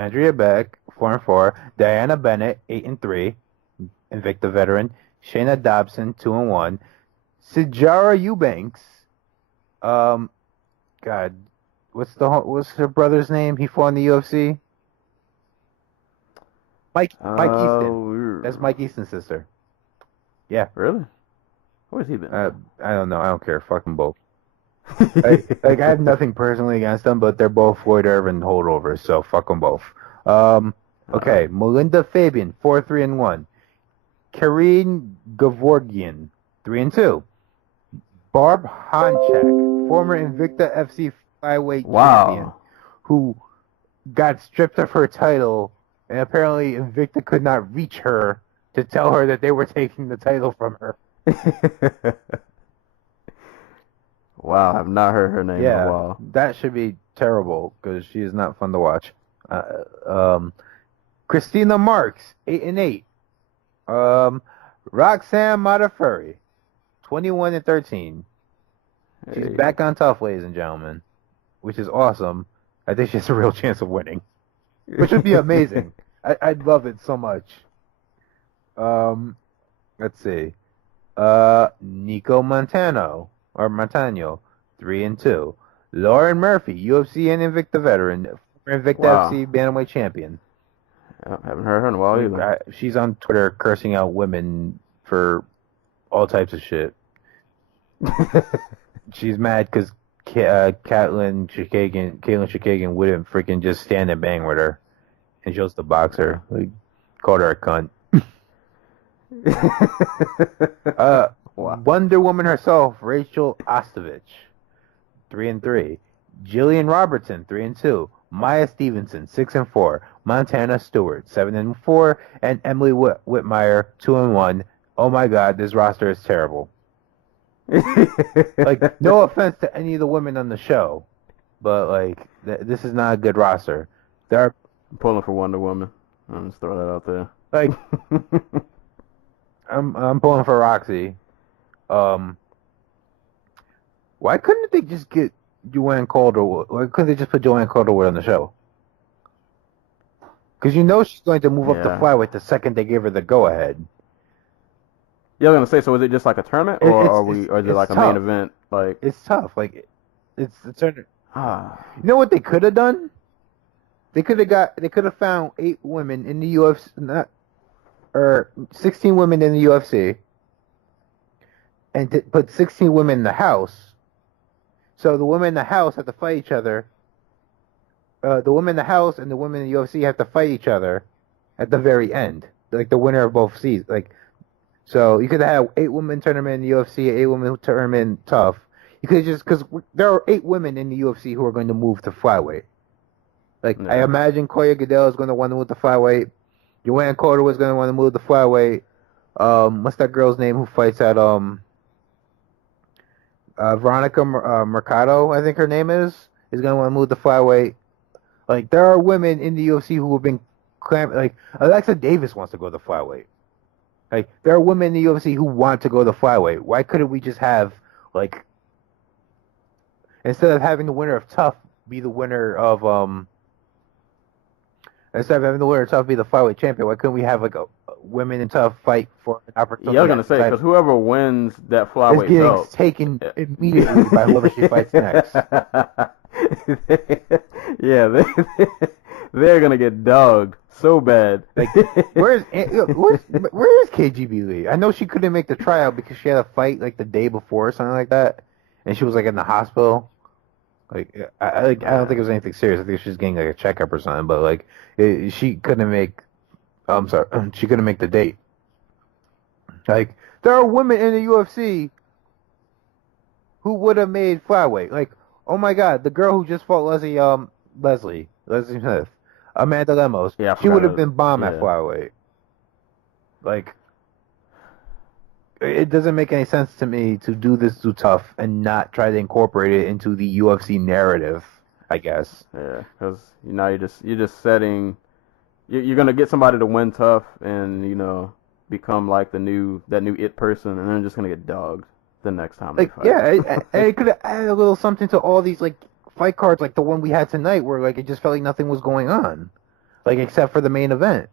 Andrea Beck, 4-4. Diana Bennett, 8-3. Invicta veteran. Shayna Dobson, 2-1. Sijara Eubanks, God, what's her brother's name? He fought in the UFC. Mike Easton. That's Mike Easton's sister. Yeah. Really? Where's he been? I don't know. I don't care. Fuck them both. I have nothing personally against them, but they're both Floyd Irvin holdovers, so fuck them both. Okay. Melinda Fabian, 4-3-1. Karine Gavorgian, 3-2. Barb Honchak, former Invicta FC flyweight champion, who got stripped of her title, and apparently Invicta could not reach her to tell her that they were taking the title from her. Wow, I've not heard her name in a while. That should be terrible because she is not fun to watch. Christina Marks, 8-8. Roxanne Modafferi, 21-13. She's back on tough, ladies and gentlemen, which is awesome. I think she has a real chance of winning, which would be amazing. I'd love it so much. Let's see. Nico Montano, 3-2. Lauren Murphy, UFC and Invicta veteran, Invicta FC bantamweight champion. I haven't heard her in a while either. She's on Twitter cursing out women for all types of shit. She's mad because Caitlin Chikagan wouldn't freaking just stand and bang with her, and she was the boxer. We called her a cunt. Wonder Woman herself, Rachel Ostovich, 3-3. Jillian Robertson, 3-2. Maya Stevenson, 6-4. Montana Stewart, 7-4. And Emily Whitmire, 2-1. Oh my God, this roster is terrible. Like, no offense to any of the women on the show, but like, this is not a good roster. I'm pulling for Wonder Woman. I'll just throw that out there. Like, I'm pulling for Roxy. Why couldn't they just get Joanne Calderwood? Why couldn't they just put Joanne Calderwood on the show? Because you know she's going to move up to flyweight the second they give her the go-ahead. Yeah, I was gonna say. So is it just like a tournament, or is it like a main event? Like, it's tough. Like, it's the tournament. You know what they could have done? They could have found 8 women in the UFC, or 16 women in the UFC, and put 16 women in the house. So the women in the house have to fight each other. The women in the house and the women in the UFC have to fight each other at the very end, like the winner of both seasons. Like, so you could have 8 women tournament in the UFC, 8 women tournament tough. You could just, because there are 8 women in the UFC who are going to move to flyweight. Like, I imagine Koya Goodell is going to want to move to flyweight. Joanne Carter was going to want to move to flyweight. What's that girl's name who fights at Veronica Mercado, I think her name is going to want to move to flyweight. Like, there are women in the UFC who have been like Alexa Davis wants to go to flyweight. Like, there are women in the UFC who want to go to flyweight. Why couldn't we just have, like, instead of having the winner of Tough be the winner of instead of having the winner of Tough be the flyweight champion, why couldn't we have like a women in Tough fight for an opportunity? Yeah, I was gonna say, because whoever wins that flyweight belt is taken immediately by whoever she fights next. Yeah, they're gonna get dogged so bad. Like, where is KGB Lee? I know she couldn't make the tryout because she had a fight like the day before or something like that, and she was like in the hospital. Like, I don't think it was anything serious. I think she was getting like a checkup or something. But like, she couldn't make. She couldn't make the date. Like, there are women in the UFC who would have made flyweight. Like, oh my God, the girl who just fought Leslie Smith, Amanda Lemos. Yeah, she would have been bomb at flyweight. Like, it doesn't make any sense to me to do this too tough and not try to incorporate it into the UFC narrative, I guess. Yeah, because you're just setting. You're gonna get somebody to win tough and become like that new it person, and then just gonna get dogged the next time they fight. Yeah, it could have added a little something to all these like fight cards, like the one we had tonight, where like it just felt like nothing was going on. like except for the main event.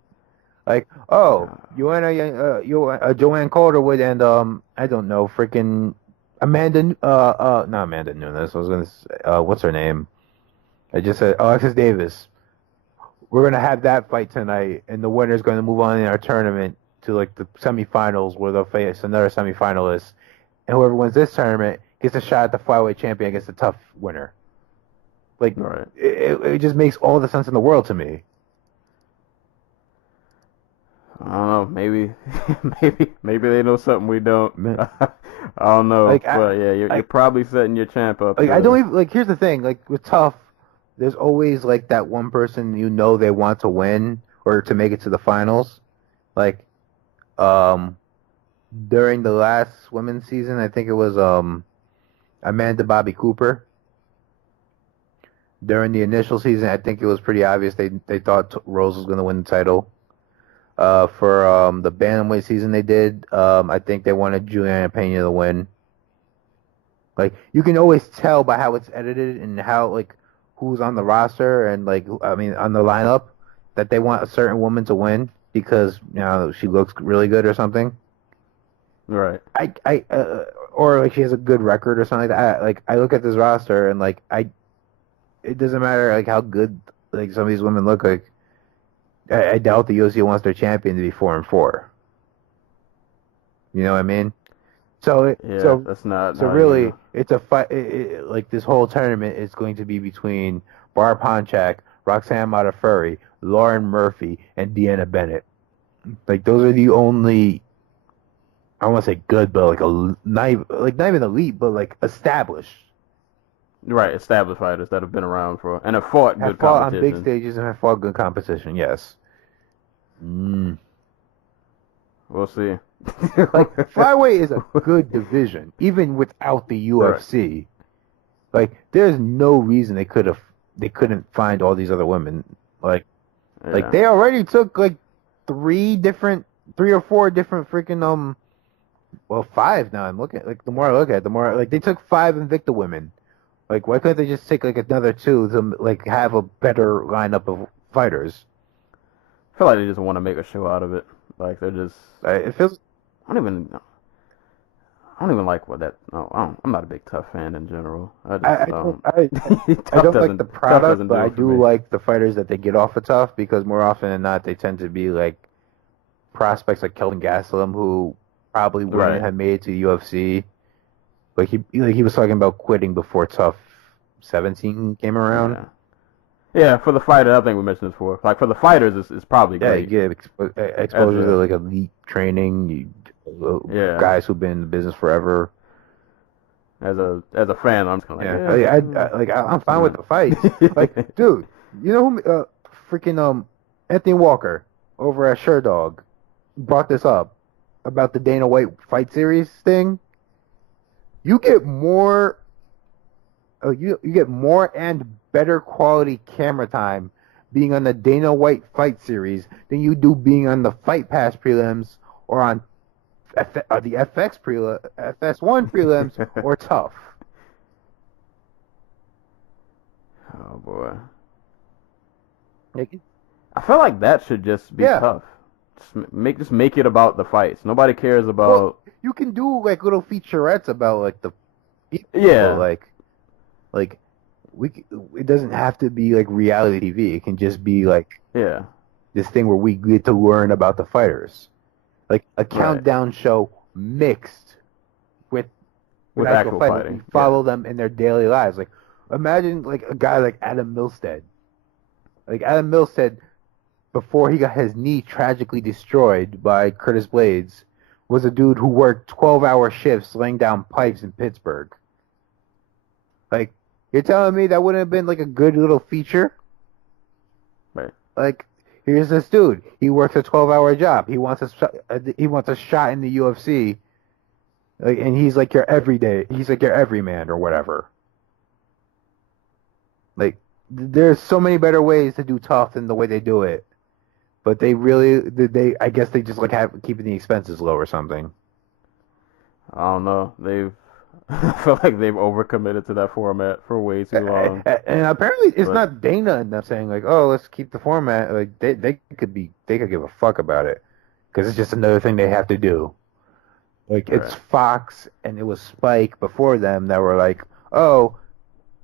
Like, oh, Joanne Calderwood and I don't know, freaking not Amanda Nunes. I was gonna say, what's her name? I just said Alexis Davis. We're gonna have that fight tonight, and the winner's going to move on in our tournament to like the semifinals, where they'll face another semifinalist, and whoever wins this tournament gets a shot at the flyweight champion against the tough winner. Like, Right. it just makes all the sense in the world to me. I don't know. Maybe, maybe they know something we don't. Man. I don't know. Like, but yeah, you're probably setting your champ up. Like, I don't even like. Here's the thing. Like with tough, there's always like that one person they want to win or to make it to the finals. Like, during the last women's season, I think it was Amanda Bobby Cooper. During the initial season, I think it was pretty obvious they thought Rose was going to win the title. For the bantamweight season they did, I think they wanted Juliana Pena to win. Like, you can always tell by how it's edited and how, like, who's on the roster and, like, I mean, on the lineup, that they want a certain woman to win because, she looks really good or something. Right. Or, like, she has a good record or something like that. Like, I look at this roster and, like, it doesn't matter, like, how good, like, some of these women look like. I doubt the UFC wants their champion to be 4-4. You know what I mean? So that's not. So really, it's a fight. Like this whole tournament is going to be between Barb Ponchak, Roxanne Modafferi, Lauren Murphy, and Deanna Bennett. Like those are the only. I don't want to say good, but not even elite, but like established. Right, established fighters that have been around for and have fought good on competition. big stages and have fought good competition. Yes. We'll see. Like flyweight is a good division, even without the UFC. Right. Like there's no reason they couldn't find all these other women. Like they already took like 3 or 4 different freaking 5 now. I'm looking like the more I look at it, the more like they took 5 Invicta women. Like, why couldn't they just take, like, another 2 to, like, have a better lineup of fighters? I feel like they just want to make a show out of it. Like, they're just... It feels... I don't even like what that... No, I'm not a big Tough fan in general. I don't like the product, but I do like the fighters that they get off of Tough, because more often than not, they tend to be, like, prospects like Kelvin Gastelum, who probably wouldn't have made it to the UFC. Like he was talking about quitting before Tough 17 came around. Yeah, for the fighter, I think we mentioned this before. Like for the fighters, it's probably great. Yeah, you get exposure to like elite training. Guys who've been in the business forever. As a fan, I'm just kind of like, I'm fine with the fights. Like, dude, you know who? Freaking Anthony Walker over at Sherdog brought this up about the Dana White fight series thing. You get more. You get more and better quality camera time being on the Dana White fight series than you do being on the Fight Pass prelims or on the FS1 prelims or Tough. Oh boy. I feel like that should just be Tough. Just make it about the fights. Nobody cares about. Well, you can do like little featurettes about like the people, like it doesn't have to be like reality TV. It can just be like this thing where we get to learn about the fighters, like a countdown show mixed with actual fighting. We follow them in their daily lives. Like imagine like a guy like Adam Milstead. Like Adam Milstead, before he got his knee tragically destroyed by Curtis Blades, was a dude who worked 12-hour shifts laying down pipes in Pittsburgh. Like, you're telling me that wouldn't have been like a good little feature? Right. Like, here's this dude. He works a 12-hour job. He wants a shot in the UFC. Like, and he's like your everyman or whatever. Like, there's so many better ways to do Tough than the way they do it. But I guess they just like keeping the expenses low or something. I don't know. I feel like they've overcommitted to that format for way too long. And apparently, it's But not Dana and them saying like, "Oh, let's keep the format." Like they could give a fuck about it because it's just another thing they have to do. Like it's right. Fox and it was Spike before them that were like, "Oh,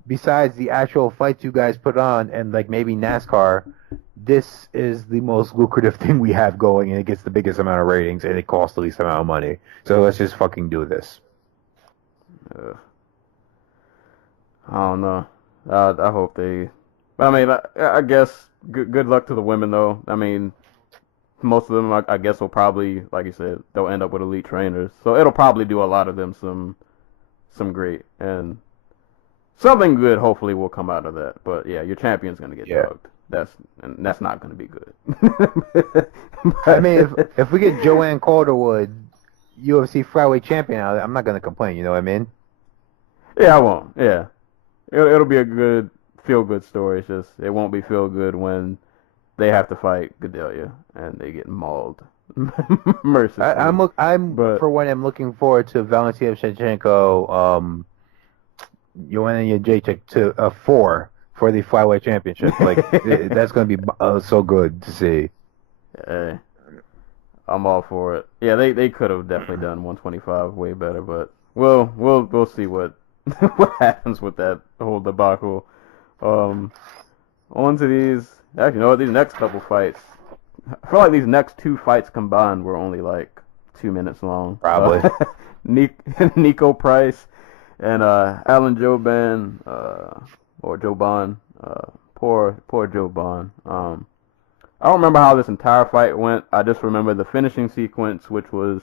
besides the actual fights you guys put on and like maybe NASCAR, this is the most lucrative thing we have going and it gets the biggest amount of ratings and it costs the least amount of money. So let's just fucking do this." Uh, I don't know. I hope they. I mean, I guess good luck to the women though. I mean, most of them, I guess, will probably, like you said, they'll end up with elite trainers. So it'll probably do a lot of them some great and something good. Hopefully will come out of that. But yeah, your champion's gonna get Yeah. drugged. That's not gonna be good. I mean, if we get Joanne Calderwood, UFC flyweight champion out, I'm not gonna complain. You know what I mean? Yeah, I won't. Yeah, it'll be a good feel good story. It's just it won't be feel good when they have to fight Gadelia and they get mauled mercilessly. I'm But for one. I'm looking forward to Valentina Shevchenko, Joanna Jędrzejczyk to 4 for the flyweight championship. Like that's gonna be so good to see. hey, I'm all for it. Yeah, they could have definitely done 125 way better, but we'll see what what happens with that whole debacle. Um, on to these. Actually, you know what? These next couple fights. I feel like these next 2 fights combined were only like 2 minutes long. Probably. Nico Price and Alan Joban, or Joban. Poor Joban. I don't remember how this entire fight went. I just remember the finishing sequence, which was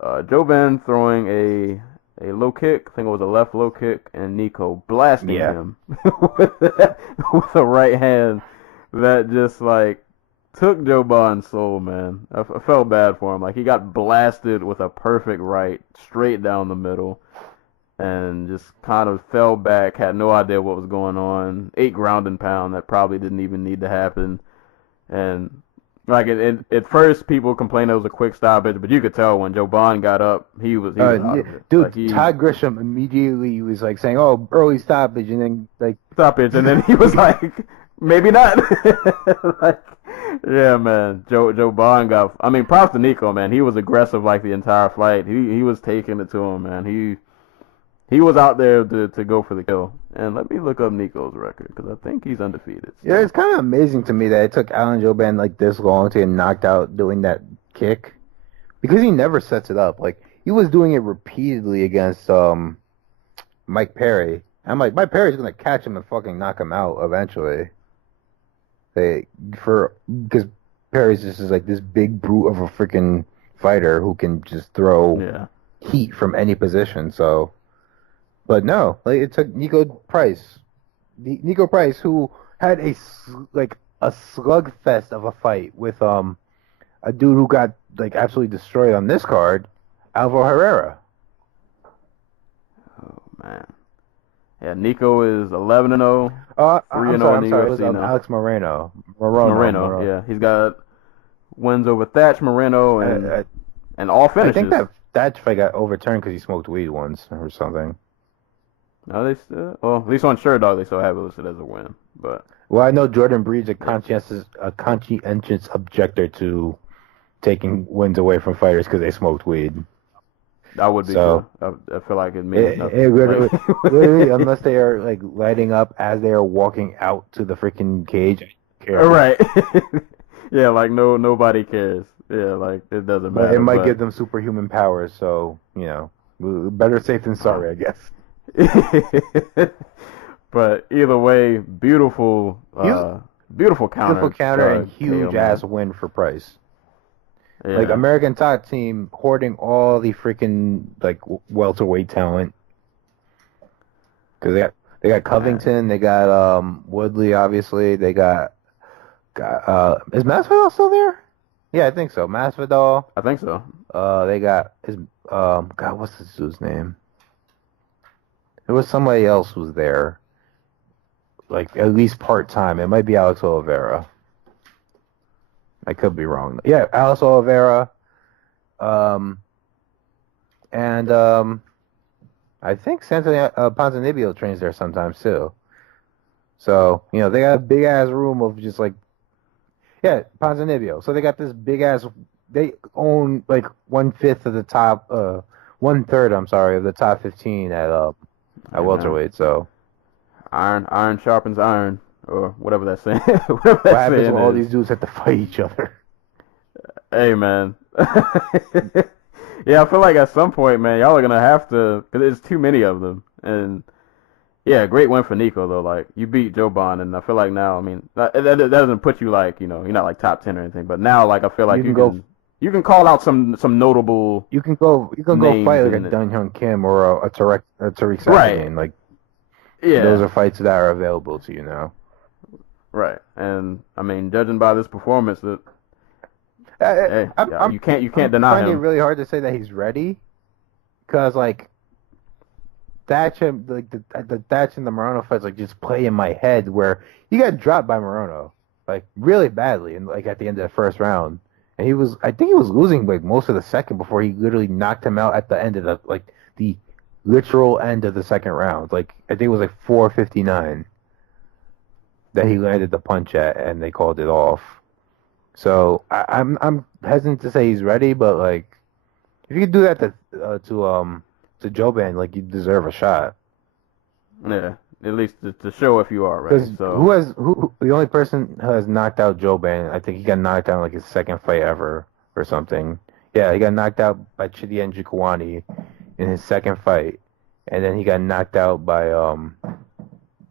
Joban throwing a low kick. I think it was a left low kick, and Nico blasting him with a right hand that just like took Joban's soul, man. I felt bad for him. Like he got blasted with a perfect right straight down the middle, and just kind of fell back. Had no idea what was going on. 8 ground and pound that probably didn't even need to happen. And like at first, people complained it was a quick stoppage, but you could tell when Joban got up, he was out of it. Dude, Like, Todd Grisham immediately was like saying, "Oh, early stoppage," and then like stoppage, and then he was like, maybe not. Like, yeah, man. Joban got. I mean, props to Nico, man. He was aggressive like the entire fight. He was taking it to him, man. He was out there to go for the kill. And let me look up Nico's record because I think he's undefeated. So. yeah, it's kind of amazing to me that it took Alan Joban like this long to get knocked out doing that kick because he never sets it up. Like he was doing it repeatedly against Mike Perry. I'm like, Mike Perry's gonna catch him and fucking knock him out eventually. Because Perry's just is like this big brute of a freaking fighter who can just throw heat from any position. So, but no, like it took Nico Price, who had a slugfest of a fight with a dude who got like absolutely destroyed on this card, Alvaro Herrera. Oh man. Yeah, Nico is 11-0, 3-0 in the UFC now. Alex Moreno. Moreno, yeah. He's got wins over Thatch, Moreno, and all finishes. I think that fight got overturned because he smoked weed once or something. No, they still, well, at least on SureDog, they still have it listed as a win. But well, I know Jordan Breed's a conscientious objector to taking wins away from fighters because they smoked weed. That would be so. True. I feel like it means nothing. Literally, unless they are like lighting up as they are walking out to the freaking cage. Right. Yeah, like nobody cares. Yeah, like it doesn't matter. It might give them superhuman powers, so you know, better safe than sorry, I guess. But either way, beautiful counter. Beautiful counter and huge ass win for Price. Yeah. Like American Top Team hoarding all the freaking like welterweight talent because they got Covington, they got Woodley, obviously they got is Masvidal still there? Yeah, I think so. Masvidal. I think so. They got his God, what's this dude's name? There was somebody else who was there, like at least part time. It might be Alex Oliveira. I could be wrong. Yeah, Alex Oliveira. And I I think Santo Ponzinibbio trains there sometimes too. So, they got a big ass room of just like, yeah, Ponzinibbio. So they got this big ass, they own like 1/5 of the top, 1/3, I'm sorry, of the top 15 at welterweight. So iron sharpens iron, or whatever that's saying. What happens when all these dudes have to fight each other? Hey, man. Yeah, I feel like at some point, man, y'all are gonna have to, because there's too many of them. And yeah, great win for Nico though. Like, you beat Joe Bond, and I feel like now, I mean, that doesn't put you like, you're not like top 10 or anything. But now, like, I feel like you can call out some notable. You can go fight like a Dun Hyun Kim or a Tariq Safin. Right. Like, yeah, those are fights that are available to you now. Right, and I mean, judging by this performance, that you can't deny him. I find it really hard to say that he's ready, because like Thatch and the Thatch and the Moreno fights like just play in my head, where he got dropped by Moreno like really badly, and like at the end of the first round, and I think he was losing like most of the second before he literally knocked him out at the end of the literal end of the second round. Like, I think it was like 4:59 that he landed the punch at, and they called it off. So I'm hesitant to say he's ready, but like, if you could do that to Joban, like, you deserve a shot. Yeah, at least to show if you are ready. So who the only person who has knocked out Joban, I think he got knocked out in like his second fight ever or something. Yeah, he got knocked out by Chidi Njokuani in his second fight, and then he got knocked out by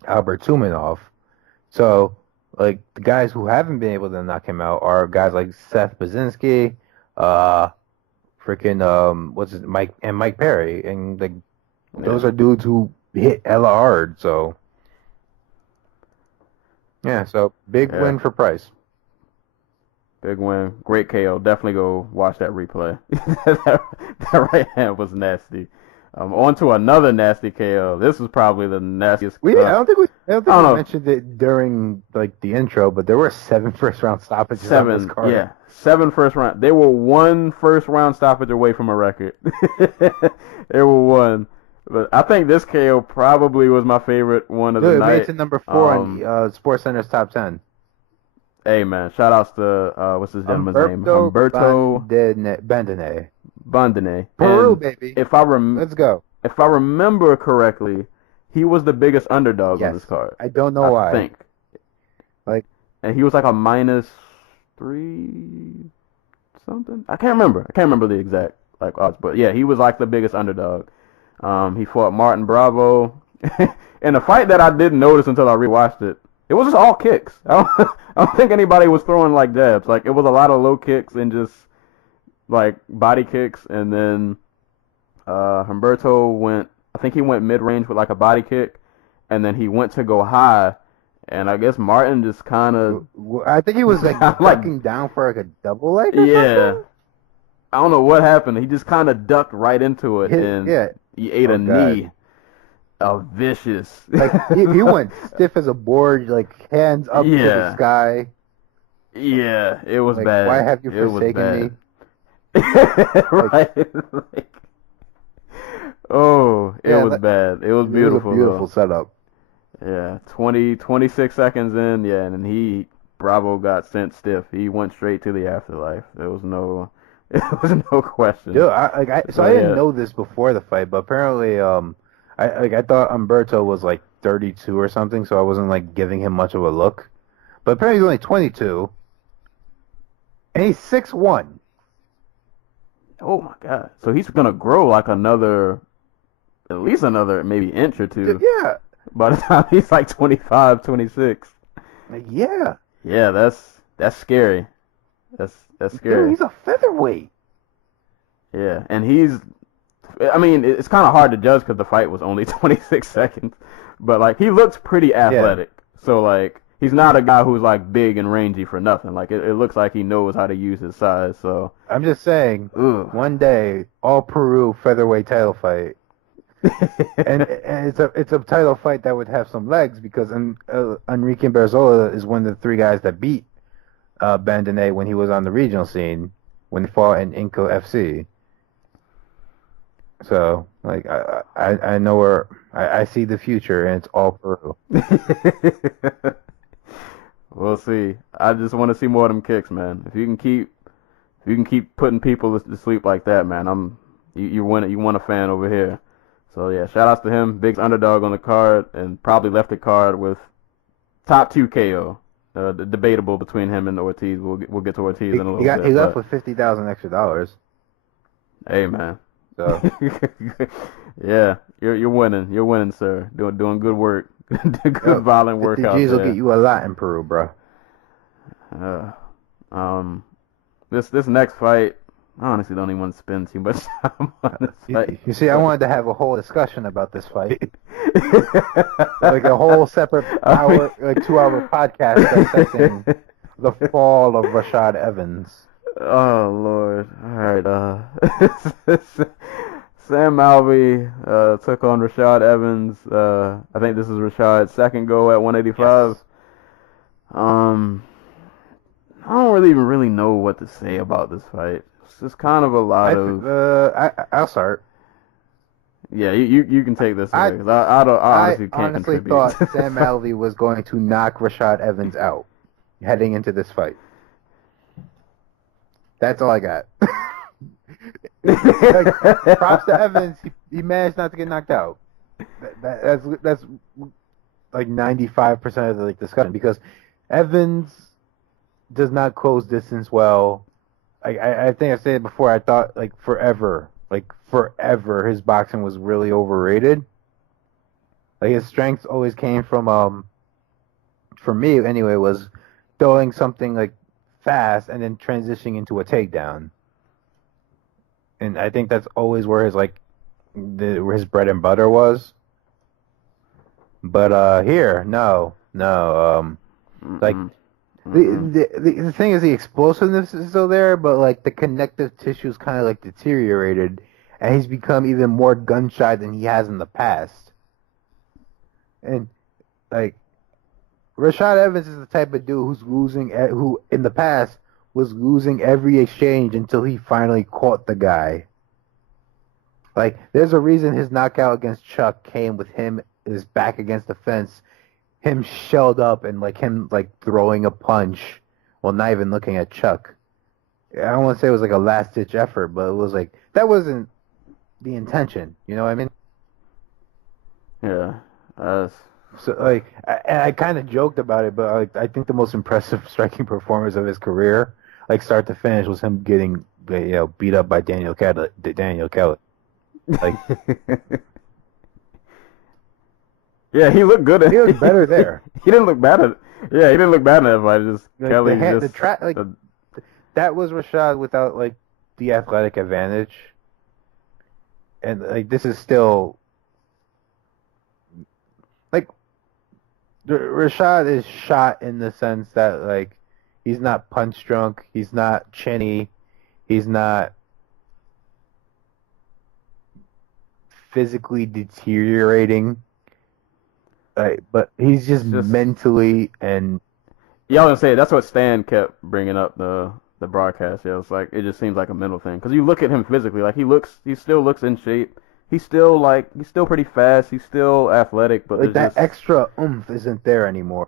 Albert Tumanov. So, like, the guys who haven't been able to knock him out are guys like Seth Baczynski, Mike Perry, and like those are dudes who hit hella hard. So yeah, so big win for Price. Big win, great KO. Definitely go watch that replay. that right hand was nasty. On to another nasty KO. This was probably the nastiest. I don't think we mentioned it during like the intro, but there were 7 first-round stoppages on this card. Yeah, 7 first round. They were 1 first-round stoppage away from a record. They were 1. But I think this KO probably was my favorite one of the night. It made it to number 4 on SportsCenter's top 10. Hey, man, shout outs to what's his gentleman's name? Humberto Bandene. Peru, and baby. Let's go. If I remember correctly, he was the biggest underdog on this card. I don't know why. I think. And he was like a -3 something. I can't remember the exact odds, but yeah, he was like the biggest underdog. He fought Martin Bravo in a fight that I didn't notice until I rewatched it. It was just all kicks. I don't think anybody was throwing like jabs. Like, it was a lot of low kicks and just like body kicks, and then Humberto went mid-range with like a body kick, and then he went to go high, and I guess Martin just kind of, I think he was like ducking down for like a double leg or something? I don't know what happened. He just kind of ducked right into it, and he ate a knee. Vicious. Like, he went stiff as a board, like hands up to the sky. Yeah, it was bad. Why have you forsaken me? Right. It was bad. It was beautiful. It was a beautiful setup. Yeah, 26 seconds in, and then Bravo got sent stiff. He went straight to the afterlife. There was no question. Dude, I didn't know this before the fight, but apparently, I thought Humberto was like 32 or something, so I wasn't like giving him much of a look. But apparently he's only 22, and he's 6'1". Oh my God! So he's gonna grow like at least another maybe inch or two. Yeah. By the time he's like 25, 26. Yeah. Yeah, that's scary. That's scary. Dude, he's a featherweight. Yeah, and it's kind of hard to judge because the fight was only 26 seconds. But like, he looks pretty athletic. Yeah. So like, he's not a guy who's like big and rangy for nothing. Like, it looks like he knows how to use his size. So I'm just saying, one day, all Peru featherweight title fight, and it's a title fight that would have some legs, because Enrique Berzola is one of the 3 guys that beat Bandene when he was on the regional scene when he fought in Inco FC. So like I know where I see the future, and it's all Peru. We'll see. I just want to see more of them kicks, man. If you can keep putting people to sleep like that, man, you win it. You won a fan over here. So yeah, shout outs to him. Big underdog on the card, and probably left the card with top 2 KO. Debatable between him and Ortiz. We'll get to Ortiz in a little bit. He left but, with $50,000 extra. hey man. So Yeah, you're winning. You're winning, sir. Doing good work. Good violent work 50 out G's will there. get you a lot in Peru, bro. Uh, this next fight, I honestly don't even want to spend too much time on this fight. You see, I wanted to have a whole discussion about this fight, like a whole separate hour, like 2-hour podcast dissecting the fall of Rashad Evans. Oh Lord! All right. Sam Alvey took on Rashad Evans. I think this is Rashad's second go at 185. Yes. I don't really even really know what to say about this fight. It's just kind of a lot of. I'll start. Yeah, you can take this away because I honestly can't honestly contribute. thought Sam Alvey was going to knock Rashad Evans out heading into this fight. That's all I got. Like, props to Evans. He managed not to get knocked out. That's like 95% of the discussion, because Evans does not close distance well. I think I said it before. I thought forever, his boxing was really overrated. Like, his strengths always came from for me anyway, was throwing something like fast and then transitioning into a takedown. And I think that's always where where his bread and butter was. But here, no. Like, the thing is, the explosiveness is still there, but like the connective tissue is kind of deteriorated, and he's become even more gun shy than he has in the past. And like, Rashad Evans is the type of dude who in the past was losing every exchange until he finally caught the guy. Like, there's a reason his knockout against Chuck came with his back against the fence, him shelled up, and him throwing a punch while not even looking at Chuck. I don't want to say it was a last ditch effort, but it was that wasn't the intention. You know what I mean? Yeah. So I kind of joked about it, but I think the most impressive striking performance of his career, start to finish, was him getting beat up by Daniel Kelly. Yeah, he looked good. He looked better there. He didn't look bad at. Yeah, he didn't look bad in that fight. Just Kelly that was Rashad without the athletic advantage, and this is still Rashad is shot in the sense that he's not punch drunk, he's not chinny, he's not physically deteriorating. But he's just mentally and... Yeah, I was gonna say, that's what Stan kept bringing up the broadcast. Yeah, it just seems like a mental thing. Because you look at him physically, he still looks in shape. He's still pretty fast. He's still athletic, but that extra oomph isn't there anymore.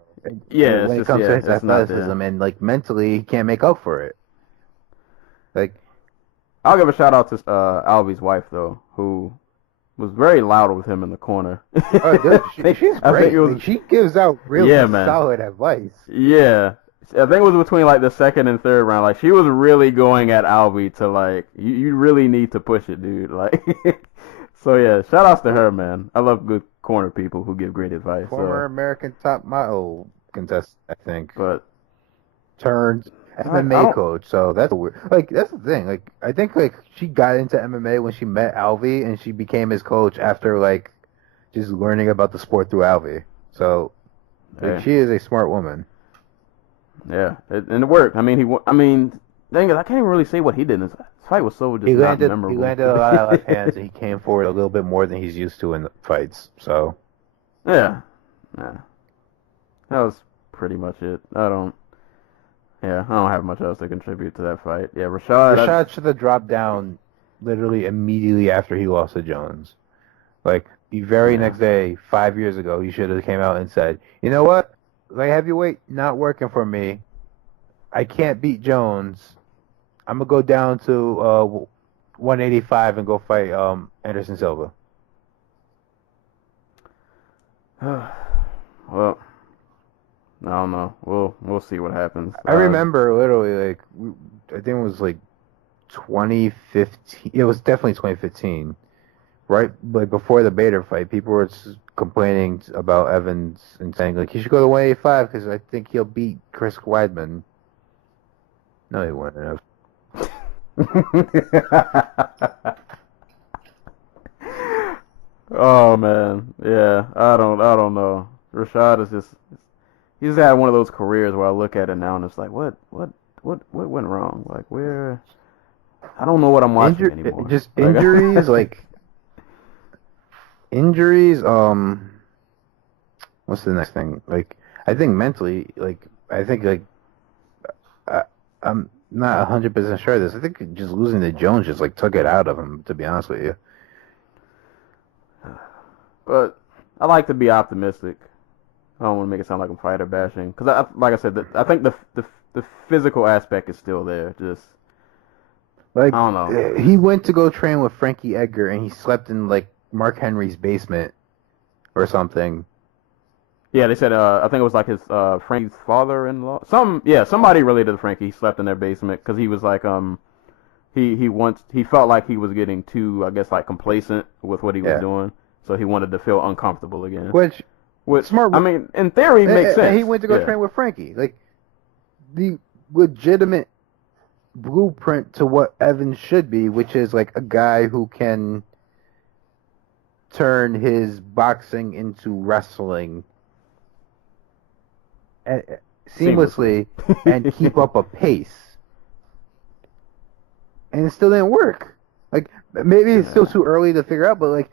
Yeah, when it comes to his athleticism, and mentally, he can't make up for it. I'll give a shout out to Alvy's wife though, who was very loud with him in the corner. She's great. She gives out really solid advice. Yeah. I think it was between the second and third round. She was really going at Alvy to you really need to push it, dude. So yeah, shout outs to her, man. I love good corner people who give great advice. Former American top model contestant, I think. But turned MMA coach, so that's weird. That's the thing. I think she got into MMA when she met Alvy, and she became his coach after just learning about the sport through Alvy. So she is a smart woman. Yeah, and it worked. Dang it, I can't even really say what he did. This fight was so just not memorable. He landed a lot of left hands, and he came forward a little bit more than he's used to in the fights. So yeah, that was pretty much it. I don't have much else to contribute to that fight. Yeah, Rashad should have dropped down literally immediately after he lost to Jones. Like, the very next day, 5 years ago, he should have came out and said, you know what? Light heavyweight, not working for me. I can't beat Jones. I'm going to go down to 185 and go fight Anderson Silva. Well, I don't know. We'll see what happens. I remember literally, like, I think it was like 2015. It was definitely 2015. Right, like before the Bader fight, people were complaining about Evans and saying like he should go to 185 because I think he'll beat Chris Weidman. No, he wouldn't have. Oh man, yeah. I don't know. Rashad is he's had one of those careers where I look at it now and it's like what went wrong? Like where I don't know what I'm watching anymore. Just injuries, like. Injuries, what's the next thing? Like, I think mentally, like, I'm not 100% sure of this. I think just losing to Jones just, like, took it out of him, to be honest with you. But I like to be optimistic. I don't want to make it sound like I'm fighter bashing. Because, like I said, I think the physical aspect is still there. Just, like, I don't know. He went to go train with Frankie Edgar, and he slept in, like, Mark Henry's basement or something. Yeah, they said I think it was like his Frankie's father-in-law. Somebody related to Frankie slept in their basement because he was like he felt like he was getting too, I guess, like complacent with what he was doing, so he wanted to feel uncomfortable again. Which smart. I mean, in theory, makes sense. He went to go train with Frankie, like the legitimate blueprint to what Evans should be, which is like a guy who can turn his boxing into wrestling seamlessly and keep up a pace. And it still didn't work. Like, maybe it's still too early to figure out, but, like,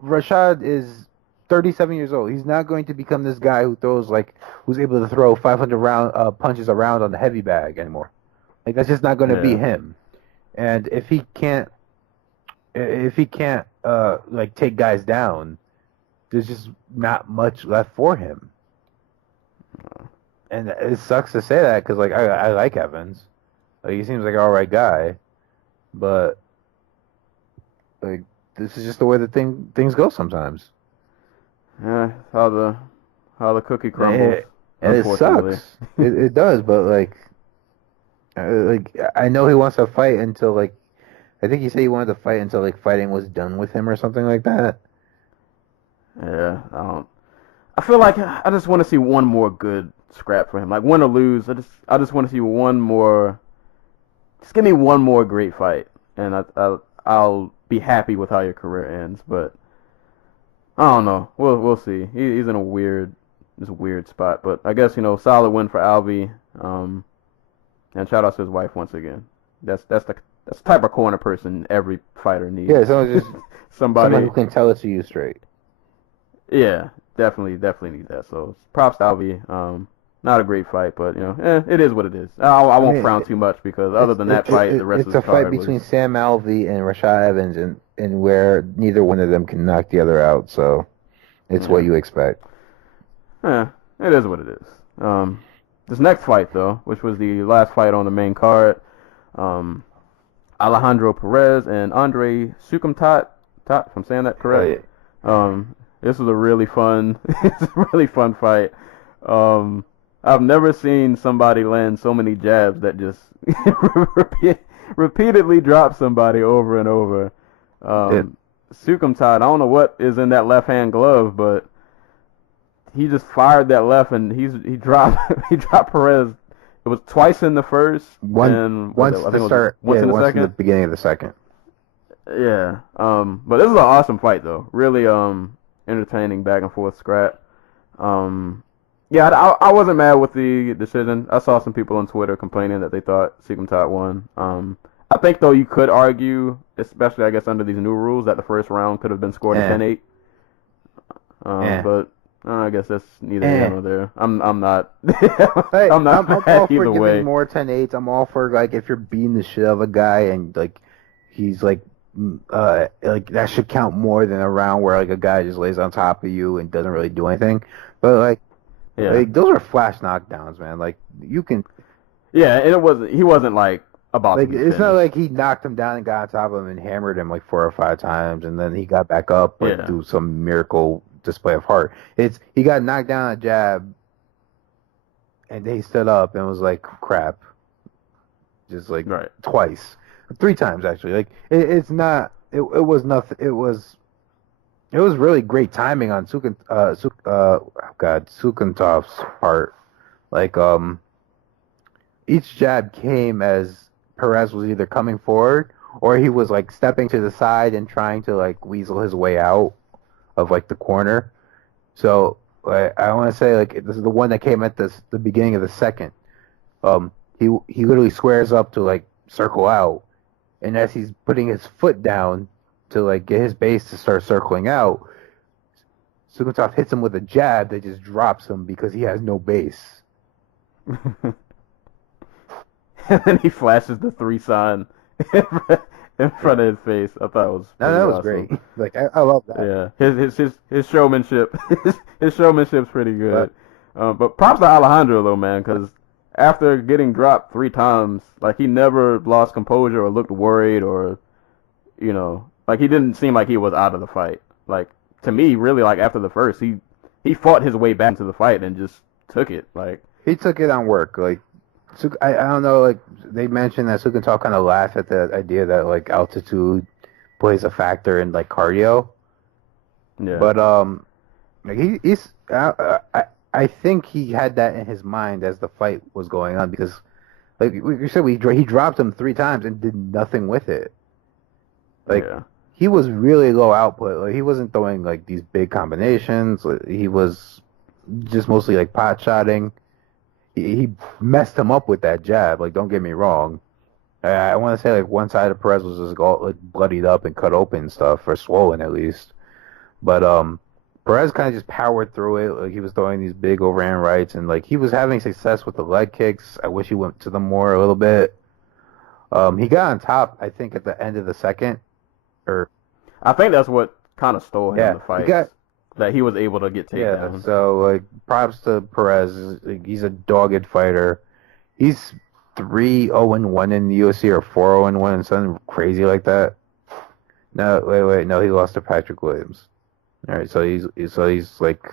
Rashad is 37 years old. He's not going to become this guy who's able to throw 500 punches around on the heavy bag anymore. Like, that's just not going to be him. And if he can't like take guys down, there's just not much left for him. And it sucks to say that because like I like Evans, like he seems like an alright guy, but like this is just the way that things go sometimes. Yeah, how the cookie crumbles. And it sucks. it does, but like I know he wants to fight until like. I think he said he wanted to fight until like fighting was done with him or something like that. Yeah, I feel like I just want to see one more good scrap for him, like win or lose. I just want to see one more. Just give me one more great fight, and I'll be happy with how your career ends. But I don't know. We'll see. He's in a weird spot, but I guess solid win for Alvey. And shout out to his wife once again. That's the type of corner person every fighter needs. Yeah, just somebody who can tell it to you straight. Yeah, definitely need that. So props to Alvey. Not a great fight, but it is what it is. I won't frown too much because other than that fight, the rest of the card it's a fight between Sam Alvey and Rashad Evans, and where neither one of them can knock the other out. So it's what you expect. Yeah, it is what it is. This next fight, though, which was the last fight on the main card, Alejandro Perez and Andre Sukumtat, if I'm saying that correct. This was a really fun fight. I've never seen somebody land so many jabs that just repeatedly drop somebody over and over. Sukumtat, I don't know what is in that left-hand glove, but he just fired that left and he dropped Perez. It was twice in the first. Once in the beginning of the second. Yeah. But this is an awesome fight though. Really entertaining back and forth scrap. Yeah, I wasn't mad with the decision. I saw some people on Twitter complaining that they thought Sukumtat won. I think though you could argue, especially I guess under these new rules, that the first round could have been scored at 10-8. But I guess that's neither here nor there. I'm not. I'm not. I'm all for giving more 10-8s. I'm all for like if you're beating the shit out of a guy and like he's like that should count more than a round where like a guy just lays on top of you and doesn't really do anything. But like those are flash knockdowns, man. Like you can. Yeah, and he wasn't like about like to be it's finished. not like he knocked him down and got on top of him and hammered him like 4 or 5 times and then he got back up or do some miracle display of heart. It's he got knocked down a jab and he stood up and was like crap. Just like twice. 3 times actually. Like it's not it was nothing it was really great timing on Sukantov's part. Like each jab came as Perez was either coming forward or he was like stepping to the side and trying to like weasel his way out of like the corner. So I want to say like this is the one that came at the beginning of the second. He literally squares up to like circle out, and as he's putting his foot down to like get his base to start circling out, Sukantov hits him with a jab that just drops him because he has no base. And then he flashes the 3 sign in front of his face. I thought it was that was awesome. great. Like I love that. Yeah, his showmanship, his showmanship's pretty good. But props to Alejandro though, man, because after getting dropped 3 times, like he never lost composure or looked worried or, like he didn't seem like he was out of the fight. Like to me, really, like after the first, he fought his way back into the fight and just took it. Like he took it on work. Like I don't know. Like they mentioned that Sukantov kind of laughed at the idea that like altitude plays a factor in like cardio. Yeah. But like he's I think he had that in his mind as the fight was going on because, like you said, he dropped him 3 times and did nothing with it. Like he was really low output. Like he wasn't throwing like these big combinations. He was just mostly like pot shotting. He messed him up with that jab. Like don't get me wrong. I want to say like one side of Perez was just all like bloodied up and cut open and stuff, or swollen at least. But Perez kind of just powered through it. Like he was throwing these big overhand rights, and like he was having success with the leg kicks. I wish he went to them more a little bit. He got on top, I think, at the end of the second. I think that's what kind of stole him the fight. That he was able to get takedowns. Yeah, so like props to Perez. He's a dogged fighter. He's 3-0-1 in the UFC or 4-0-1 and something crazy like that. No, wait, no, he lost to Patrick Williams. All right, so he's like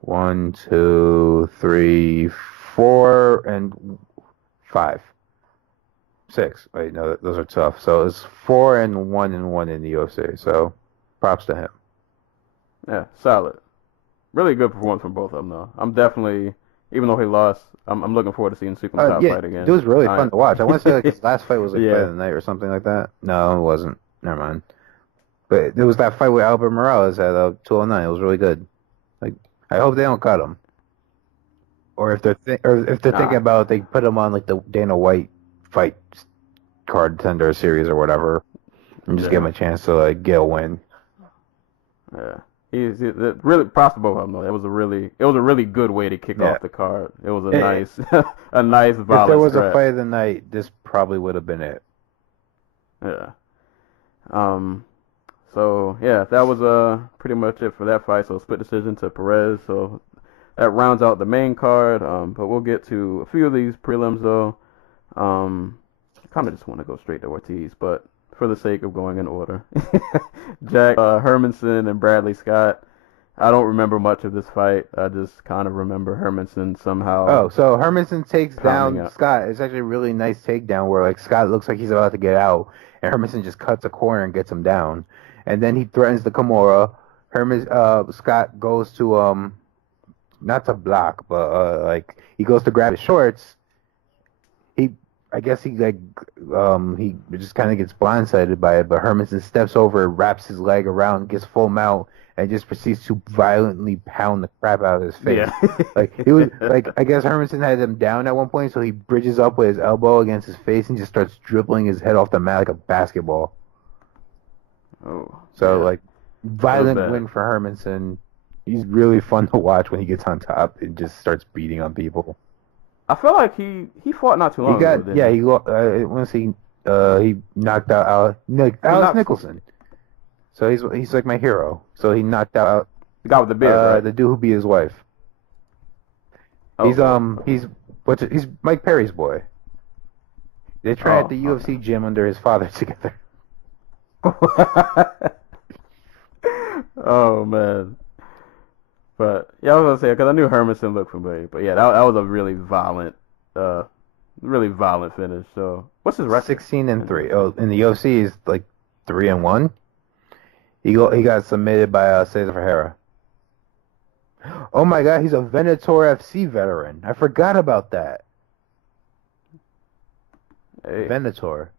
1, 2, 3, 4, and 5, 6. Wait, no, those are tough. So it's 4-1 in the UFC. So props to him. Yeah, solid. Really good performance from both of them, though. I'm definitely, even though he lost, I'm looking forward to seeing Sukantov fight again. It was really fun to watch. I want to say like his last fight was like fight of the night or something like that. No, it wasn't. Never mind. But there was that fight with Albert Morales at 209. It was really good. Like I hope they don't cut him. Or if they're thinking about it, they put him on like the Dana White fight card tender series or whatever, and just give him a chance to like get a win. Yeah. He's really props to both of them though. It was a really good way to kick off the card. It was a nice violent If there was scrap. a fight of the night, this probably would have been it. Yeah. So yeah, that was pretty much it for that fight. So split decision to Perez. So that rounds out the main card. But we'll get to a few of these prelims though. I kind of just want to go straight to Ortiz, but for the sake of going in order, Jack Hermansson and Bradley Scott. I don't remember much of this fight. I just kind of remember Hermansson somehow. Oh, so Hermansson takes down Scott. It's actually a really nice takedown where like Scott looks like he's about to get out, and Hermansson just cuts a corner and gets him down. And then he threatens the Kimura. Scott goes to not to block, but like he goes to grab his shorts. I guess he just kind of gets blindsided by it, but Hermansson steps over, wraps his leg around, gets full mount, and just proceeds to violently pound the crap out of his face. Yeah. Like it was like I guess Hermansson had him down at one point, so he bridges up with his elbow against his face and just starts dribbling his head off the mat like a basketball. Oh. So like violent win for Hermansson. He's really fun to watch when he gets on top and just starts beating on people. I feel like he fought not too long ago. I want to say He knocked out Alex Nicholson. So he's like my hero. So he knocked out the guy with the beard, right? the dude who beat his wife. Okay. He's Mike Perry's boy. They trained at the UFC gym under his father together. Oh man. But yeah, I was gonna say because I knew Hermanson looked familiar. But yeah, that was a really violent finish. So what's his record? 16-3. Oh, in the UFC he's like 3-1. He got submitted by Cesar Ferreira. Oh my God, he's a Venator FC veteran. I forgot about that. Hey. Venator,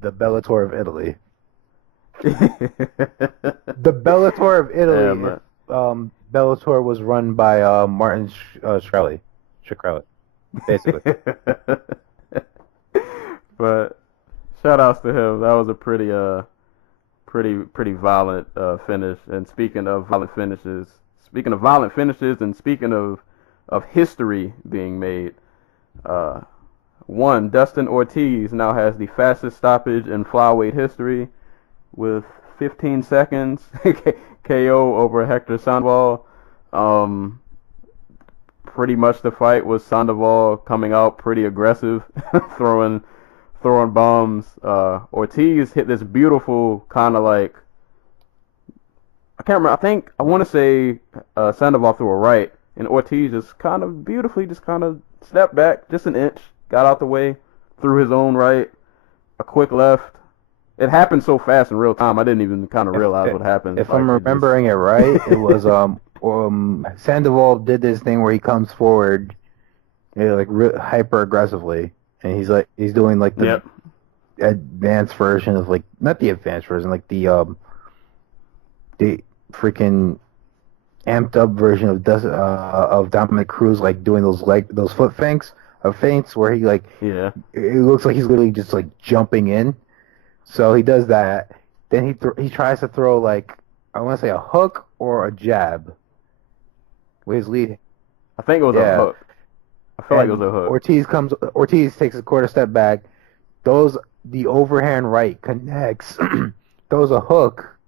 the Bellator of Italy. The Bellator of Italy. Bellator was run by Martin Shkreli, basically. But shout outs to him. That was a pretty violent finish. And speaking of violent finishes, and speaking of history being made, Dustin Ortiz now has the fastest stoppage in flyweight history with 15 seconds KO over Hector Sandoval. Pretty much the fight was Sandoval coming out pretty aggressive, throwing bombs. Ortiz hit this beautiful kind of like, I can't remember, I want to say Sandoval threw a right, and Ortiz just kind of beautifully just kind of stepped back just an inch, got out the way, threw his own right, a quick left. It happened so fast in real time, I didn't even kind of realize what happened. If I'm remembering it right, it was Sandoval did this thing where he comes forward, hyper aggressively, and he's doing like the advanced version of like, not the advanced version, like the freaking amped up version of Dominic Cruz, like doing those foot feints where he it looks like he's literally just like jumping in. So he does that. Then he tries to throw like, I want to say a hook or a jab with his lead. I think it was a hook. I feel like it was a hook. Ortiz takes a quarter step back. The overhand right connects. Throws a hook.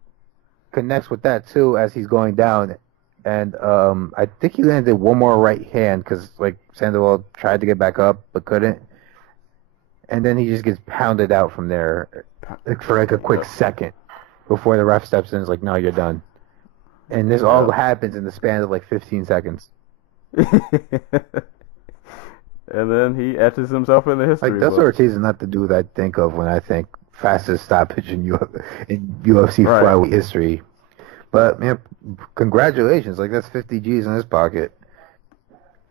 Connects with that too as he's going down. And I think he landed one more right hand because like Sandoval tried to get back up but couldn't. And then he just gets pounded out from there for like a quick second before the ref steps in and is like, no, you're done. And this all happens in the span of like 15 seconds. And then he etches himself in the history book. Dustin Ortiz is not the dude I think of when I think fastest stoppage in UFC flyweight history. But man, congratulations! Like that's 50 G's in his pocket.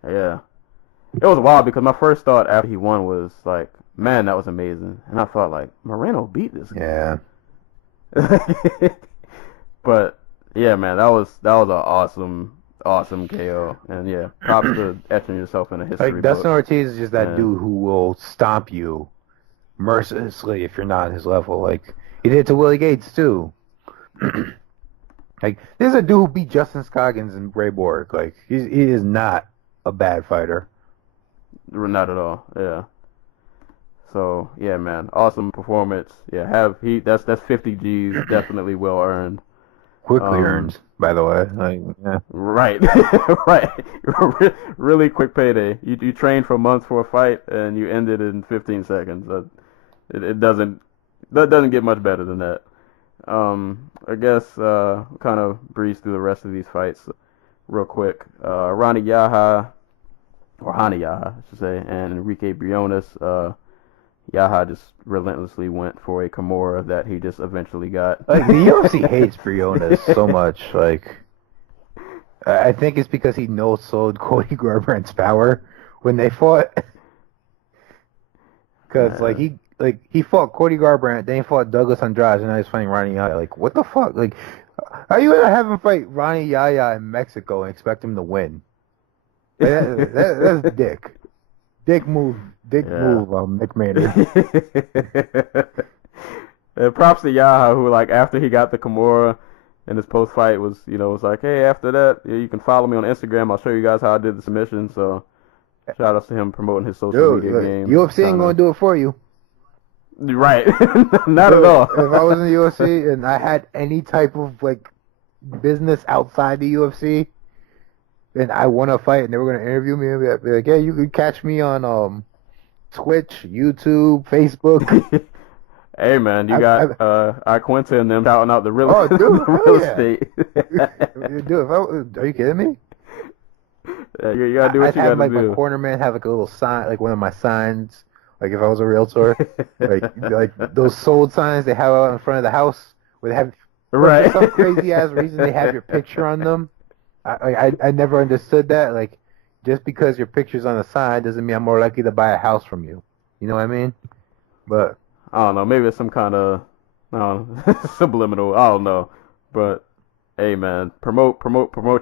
Yeah, it was wild because my first thought after he won was like, man, that was amazing, and I thought like Moreno beat this guy. Yeah. But yeah, man, that was an awesome KO, and yeah, props to etching yourself in a history book. Dustin Ortiz is just that dude who will stomp you mercilessly if you're not at his level. Like he did to Willie Gates too. Like there's a dude who beat Justin Scoggins and Ray Borg. Like he is not a bad fighter. Not at all. Yeah. So yeah, man, awesome performance. Yeah, that's 50 G's, definitely well earned. Quickly earned, by the way. Right, right. Really quick payday. You trained for months for a fight and you ended in 15 seconds. It doesn't get much better than that. I guess kind of breeze through the rest of these fights real quick. Hani Yahya, I should say, and Enrique Briones. Yahya just relentlessly went for a Kimura that he just eventually got. Like the UFC hates Briones so much. Like I think it's because he no-sold Cody Garbrandt's power when they fought. Because he fought Cody Garbrandt, then he fought Douglas Andrade, and now he's fighting Rani Yahya. Like what the fuck? Like how you gonna have him fight Rani Yahya in Mexico and expect him to win? Like, that's dick. Dick move, Mick Maynard. And props to Yahya, who like after he got the Kimura in his post fight was like, hey, after that you can follow me on Instagram. I'll show you guys how I did the submission. So shout out to him promoting his social media game. UFC ain't gonna do it for you. Right. Not at all. If I was in the UFC and I had any type of like business outside the UFC, and I won a fight, and they were gonna interview me, and be like, "Yeah, you can catch me on Twitch, YouTube, Facebook." Hey man, you got Quinta and them shouting out the real, Oh, dude, the real yeah. estate. Dude, are you kidding me? Yeah, you gotta do what I'd you have gotta like do. my corner man have like a little sign, like one of my signs, like if I was a realtor, like those sold signs they have out in front of the house, where they have Right. for some crazy ass reason they have your picture on them. I never understood that. Like, just because your picture's on the sign doesn't mean I'm more likely to buy a house from you. You know what I mean? But I don't know. Maybe it's some kind of subliminal. I don't know. But hey, man, promote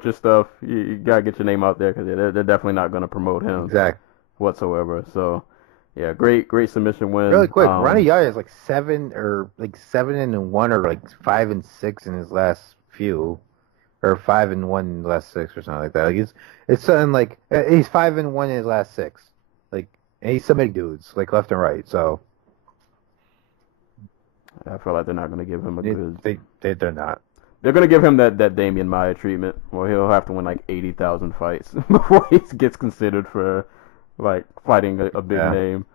your stuff. You gotta get your name out there because they're definitely not gonna promote him exactly. whatsoever. So yeah, great submission win. Really quick, Ronnie Yaya is like 7-1 or like 5-6 in his last few, or 5-1 in the last 6 or something like that. Like it's something like he's 5-1 in his last 6. Like, and he's submitting dudes like left and right. So I feel like they're not gonna give him a good. They're not. They're gonna give him that Damian Maya treatment, where he'll have to win like 80,000 fights before he gets considered for like fighting a big name.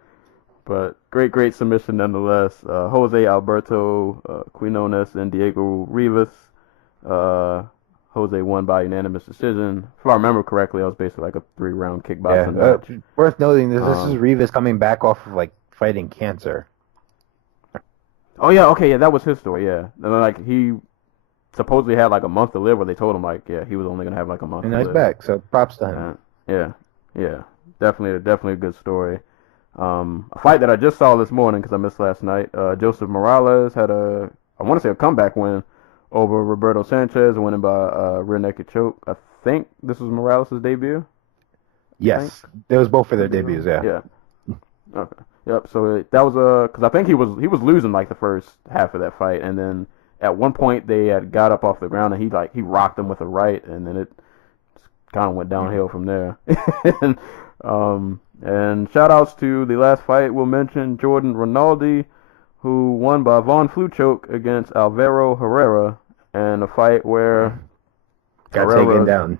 But great submission nonetheless. Jose Alberto Quinones and Diego Rivas. Jose won by unanimous decision. If I remember correctly, it was basically like a 3-round kickboxing match. Worth noting, this is Rivas coming back off of like fighting cancer. Oh yeah, okay, yeah, that was his story, yeah. And then, like, he supposedly had like a month to live, where they told him like, yeah, he was only gonna have like a month. And to he's live. back, so props to him. Yeah, definitely a good story. A fight that I just saw this morning because I missed last night. Joseph Morales had I want to say a comeback win over Roberto Sanchez, winning by rear naked choke. I think this was Morales' debut. Yes, it was both for their debuts. Yeah. Yeah. Okay. Yep. So that was because I think he was losing like the first half of that fight, and then at one point they had got up off the ground and he rocked him with a right, and then it kind of went downhill from there. And shout outs to the last fight we'll mention, Jordan Rinaldi, who won by Von Flue choke against Alvaro Herrera, and a fight where got taken down.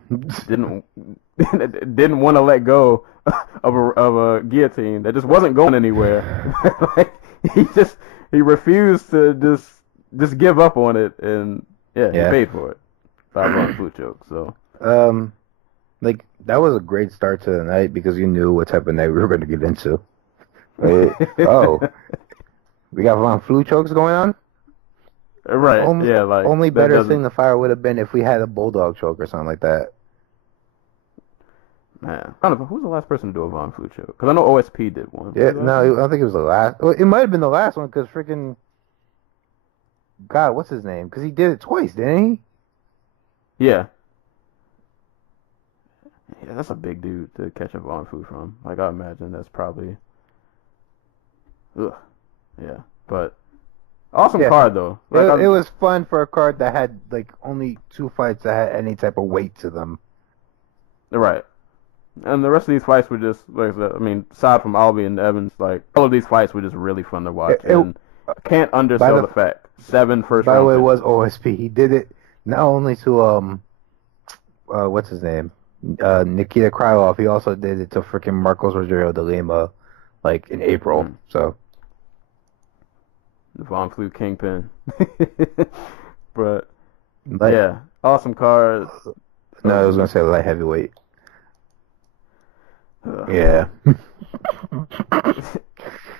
didn't want to let go of a guillotine that just wasn't going anywhere. Like, he refused to just give up on it, and he paid for it by Von Flue choke. So like, that was a great start to the night because you knew what type of night we were going to get into. Right? Oh, we got Von Flue chokes going on? Right, only better thing the fire would have been if we had a bulldog choke or something like that. Man, I don't know, who's the last person to do a Von Flue choke? Because I know OSP did one. Yeah, no, I don't think it was the last. Well, it might have been the last one because freaking God, what's his name? Because he did it twice, didn't he? Yeah. Yeah, that's a big dude to catch a Von Flue from. Like, I imagine that's probably... Ugh. Yeah, but... Awesome card, though. Like, it was fun for a card that had, like, only 2 fights that had any type of weight to them. Right. And the rest of these fights were just, like I said, I mean, aside from Albie and Evans, like, all of these fights were just really fun to watch. And I can't undersell the fact. 7 first round. By the way, it was OSP. He did it not only to, what's his name? Nikita Krylov. He also did it to freaking Marcos Rogerio de Lima, like, in April. So... the Von Flue Kingpin. But, yeah, awesome card. No, I was going to say light heavyweight. Yeah.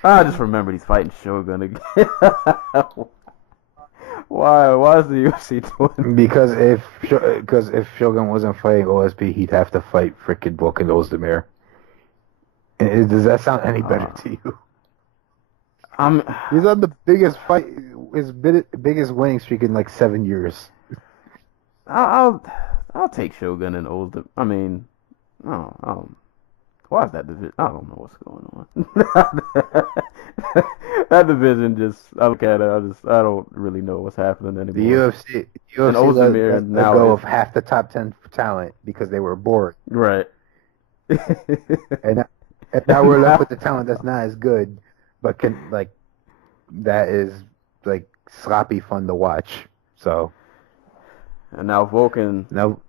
I just remember he's fighting Shogun again. Why is the UFC doing Because if Shogun wasn't fighting OSP, he'd have to fight freaking Volkan Ozdemir. Does that sound any better to you? He's on the biggest biggest winning streak in like 7 years. I'll take Shogun and Ozdemir. I mean, why is that division? I don't know what's going on. That division just, I look at it, I don't really know what's happening anymore. The UFC let go of half the top 10 talent because they were bored. Right. and now we're left with the talent that's not as good, but can, like, that is like sloppy fun to watch. So And now Vulcan no,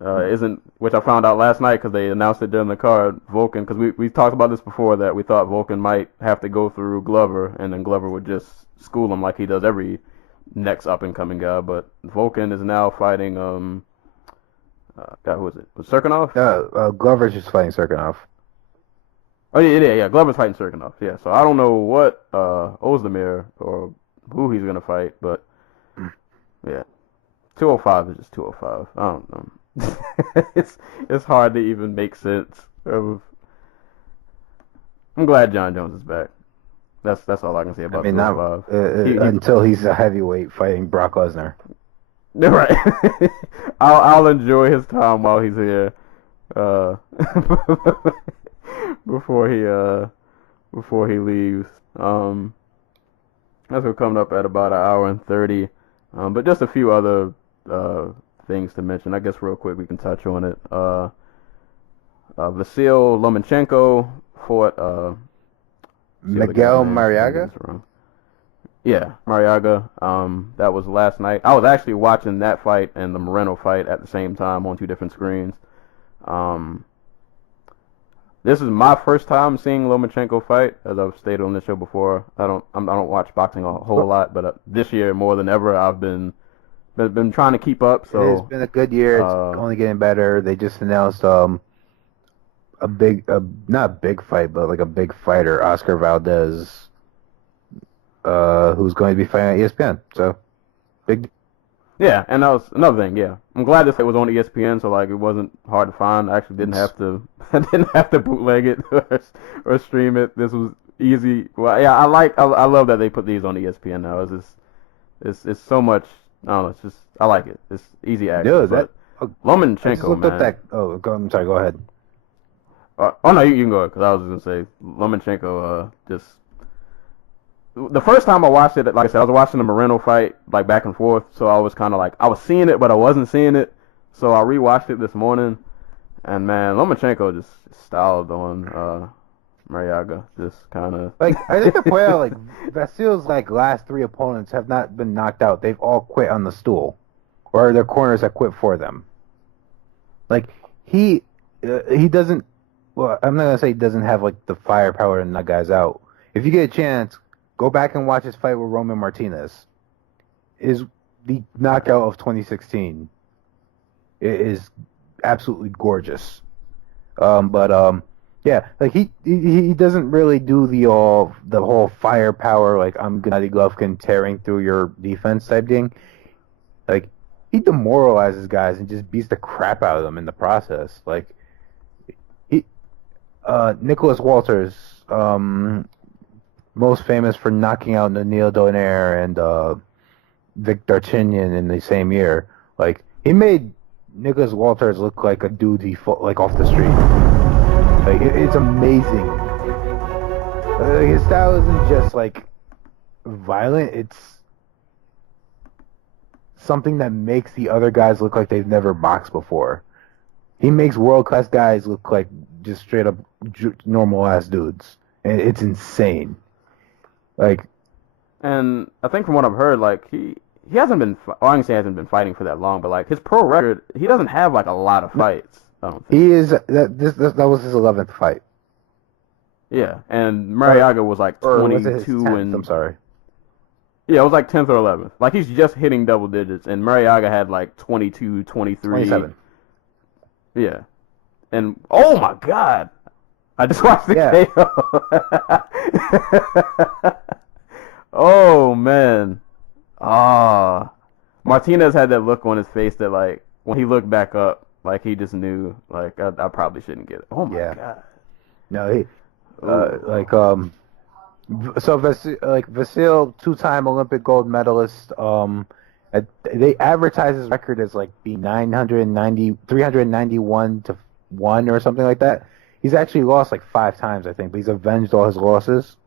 isn't, which I found out last night because they announced it during the card. Vulcan, because we talked about this before, that we thought Vulcan might have to go through Glover, and then Glover would just school him like he does every next up and coming guy. But Vulcan is now fighting God, who was it? Was Serkinov? Glover's just fighting Serkinov. Oh yeah. Glover's fighting Serkinov. Yeah, so I don't know what Ozdemir or who he's gonna fight, but yeah, 205 is just 205. I don't know. It's hard to even make sense of. I'm glad John Jones is back. That's all I can say about 205. Until he's a heavyweight fighting Brock Lesnar. Right. I'll enjoy his time while he's here. Before he leaves. That's we're coming up at about an hour and 30. But just a few other things to mention. I guess real quick we can touch on it. Vasyl Lomanchenko fought Miguel Marriaga. Yeah, Marriaga. That was last night. I was actually watching that fight and the Moreno fight at the same time on two different screens. This is my first time seeing Lomachenko fight, as I've stated on this show before. I don't watch boxing a whole lot, but this year more than ever, I've been trying to keep up. So it's been a good year. It's only getting better. They just announced not a big fight, but like a big fighter, Oscar Valdez, who's going to be fighting at ESPN. So big. Yeah, and that was another thing. Yeah, I'm glad this fight was on ESPN, so like it wasn't hard to find. I actually didn't have to bootleg it or stream it. This was easy. Well, yeah, I love that they put these on ESPN now. It's so much. I don't know. It's just I like it. It's easy access. Dude, Lomachenko, man. I'm sorry. Go ahead. Oh no, you can go ahead because I was just gonna say Lomachenko. Just the first time I watched it, like I said, I was watching the Moreno fight like back and forth, so I was kind of like I was seeing it, but I wasn't seeing it. So I rewatched it this morning, and man, Lomachenko just styled on Marriaga, just kind of like I think the point out like Vasyl's like last three opponents have not been knocked out. They've all quit on the stool, or their corners have quit for them. Like he doesn't. Well, I'm not gonna say he doesn't have like the firepower to knock guys out. If you get a chance, go back and watch his fight with Roman Martinez. Is the knockout of 2016. It is absolutely gorgeous. Yeah, like he doesn't really do the whole firepower like I'm Gennady Golovkin tearing through your defense type thing. Like he demoralizes guys and just beats the crap out of them in the process. Like Nicholas Walters, most famous for knocking out Neil Donaire and Vic Darchinyan in the same year. Like he made Nicholas Walters look like a dude he fought like off the street. Like it's amazing. His style isn't just like violent. It's something that makes the other guys look like they've never boxed before. He makes world-class guys look like just straight up normal-ass dudes. And it's insane. Like, and I think from what I've heard, like he hasn't been. I can say he hasn't been fighting for that long, but like his pro record, he doesn't have like a lot of fights. I don't think. He is that was his 11th fight. Yeah, and Marriaga was like 22 and I'm sorry. Yeah, it was like 10th or 11th. Like he's just hitting double digits, and Marriaga had like 22, 23. 27. Yeah, and oh my God, I just watched the KO. Oh man, Martinez had that look on his face that like when he looked back up, like he just knew like I probably shouldn't get it. Oh my God. No, he so Vasyl, two-time Olympic gold medalist. They advertise his record as like be 391 to 1 or something like that. He's actually lost like 5 times, I think, but he's avenged all his losses.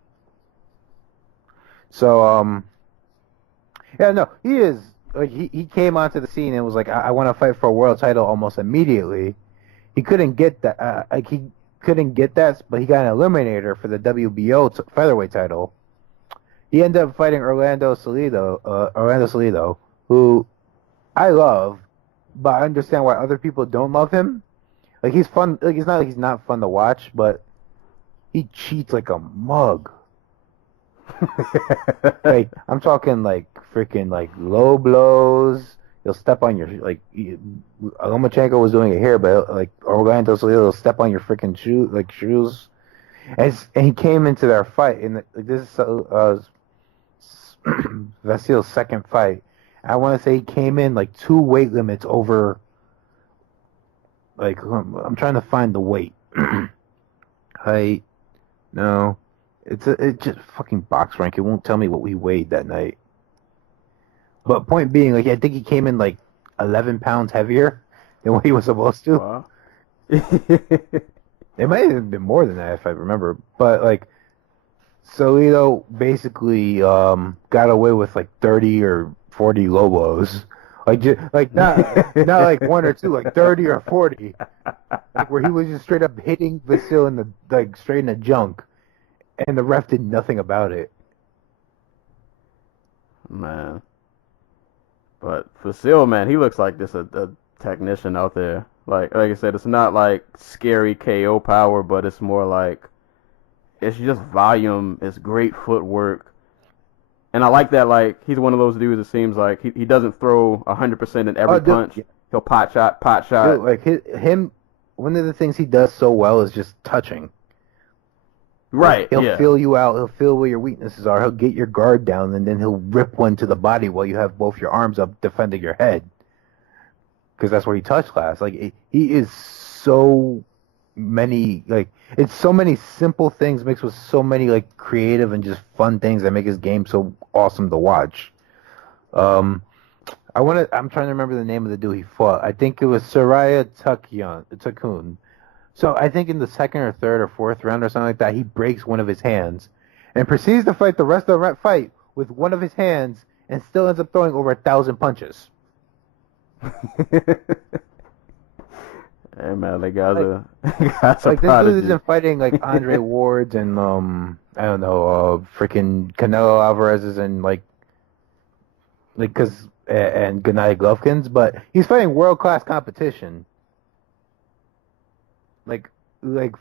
So he is like he came onto the scene and was like, I want to fight for a world title almost immediately. He couldn't get that. But he got an eliminator for the WBO featherweight title. he ended up fighting Orlando Salido, who I love, but I understand why other people don't love him. Like he's fun. Like he's not like he's not fun to watch, but he cheats like a mug. Like I'm talking like freaking like low blows. He'll step on your Lomachenko was doing it here, but like Orlando Salido will step on your freaking shoes. And he came into their fight, and like, this is Vasyl's second fight. I want to say he came in like 2 weight limits over. Like I'm trying to find the weight. Height. No, it's just fucking box rank. It won't tell me what we weighed that night. But point being, like I think he came in like 11 pounds heavier than what he was supposed to. Wow. It might have been more than that if I remember. But like Salido basically got away with like 30 or 40 low blows. Like not like 1 or 2, like 30 or 40. Like where he was just straight up hitting Vasyl in the straight in the junk, and the ref did nothing about it. Man. But Vasyl, man, he looks like just a technician out there. Like I said, it's not like scary KO power, but it's more like it's just volume. It's great footwork. And I like that, like, he's one of those dudes, it seems like, he doesn't throw 100% in every punch. He'll pot shot. Dude, like, him, one of the things he does so well is just touching. Right, He'll feel you out, he'll feel where your weaknesses are, he'll get your guard down, and then he'll rip one to the body while you have both your arms up defending your head. Because that's where he touched last. Like, he is so many, like, it's so many simple things mixed with so many like creative and just fun things that make his game so awesome to watch. I'm trying to remember the name of the dude he fought. I think it was Soraya Takun. So I think in the second or third or fourth round or something like that, he breaks one of his hands and proceeds to fight the rest of the fight with one of his hands and still ends up throwing over 1,000 punches. Hey man, they guys are like this prodigy. dude isn't fighting like Andre Ward's and I don't know, freaking Canelo Alvarez's and like because and Gennady Golovkin's, but he's fighting world class competition. Like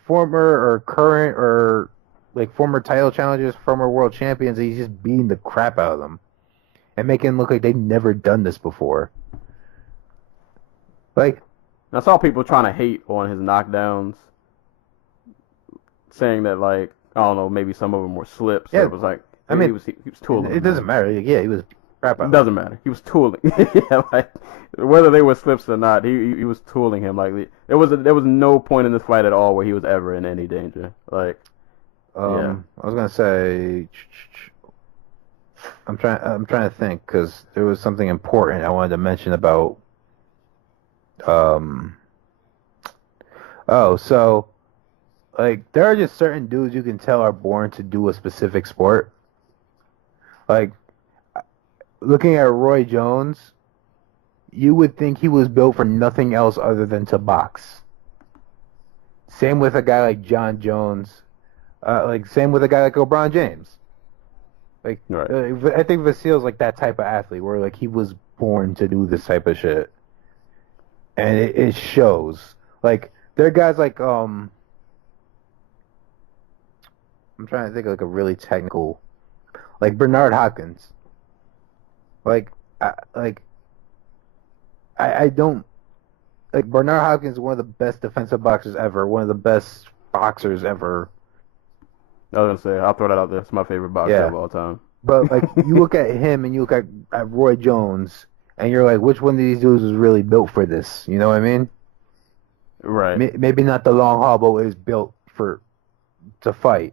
former or current or like former title challengers, former world champions. He's just beating the crap out of them and making them look like they've never done this before. Like. I saw people trying to hate on his knockdowns, saying that, like, I don't know, maybe some of them were slips. Yeah, it was like, I mean, he was tooling. It doesn't matter. Yeah, he was crap out. It doesn't matter. He was tooling. Yeah, like, whether they were slips or not, he was tooling him. Like, there was no point in this fight at all where he was ever in any danger. Like, yeah. I was gonna say, I'm trying to think because there was something important I wanted to mention about. So, like, there are just certain dudes you can tell are born to do a specific sport. Like, looking at Roy Jones, you would think he was built for nothing else other than to box. Same with a guy like John Jones. Same with a guy like LeBron James. Like, right. I think Vasyl's like that type of athlete where, like, he was born to do this type of shit. And it shows. Like, there are guys like, I'm trying to think of like a really technical, like Bernard Hopkins. I don't, like Bernard Hopkins is one of the best defensive boxers ever, one of the best boxers ever. I was gonna say, I'll throw that out there. It's my favorite boxer of all time. But like, you look at him and you look at Roy Jones, and you're like, which one of these dudes is really built for this? You know what I mean? Right. Maybe not the long haul, but is built to fight.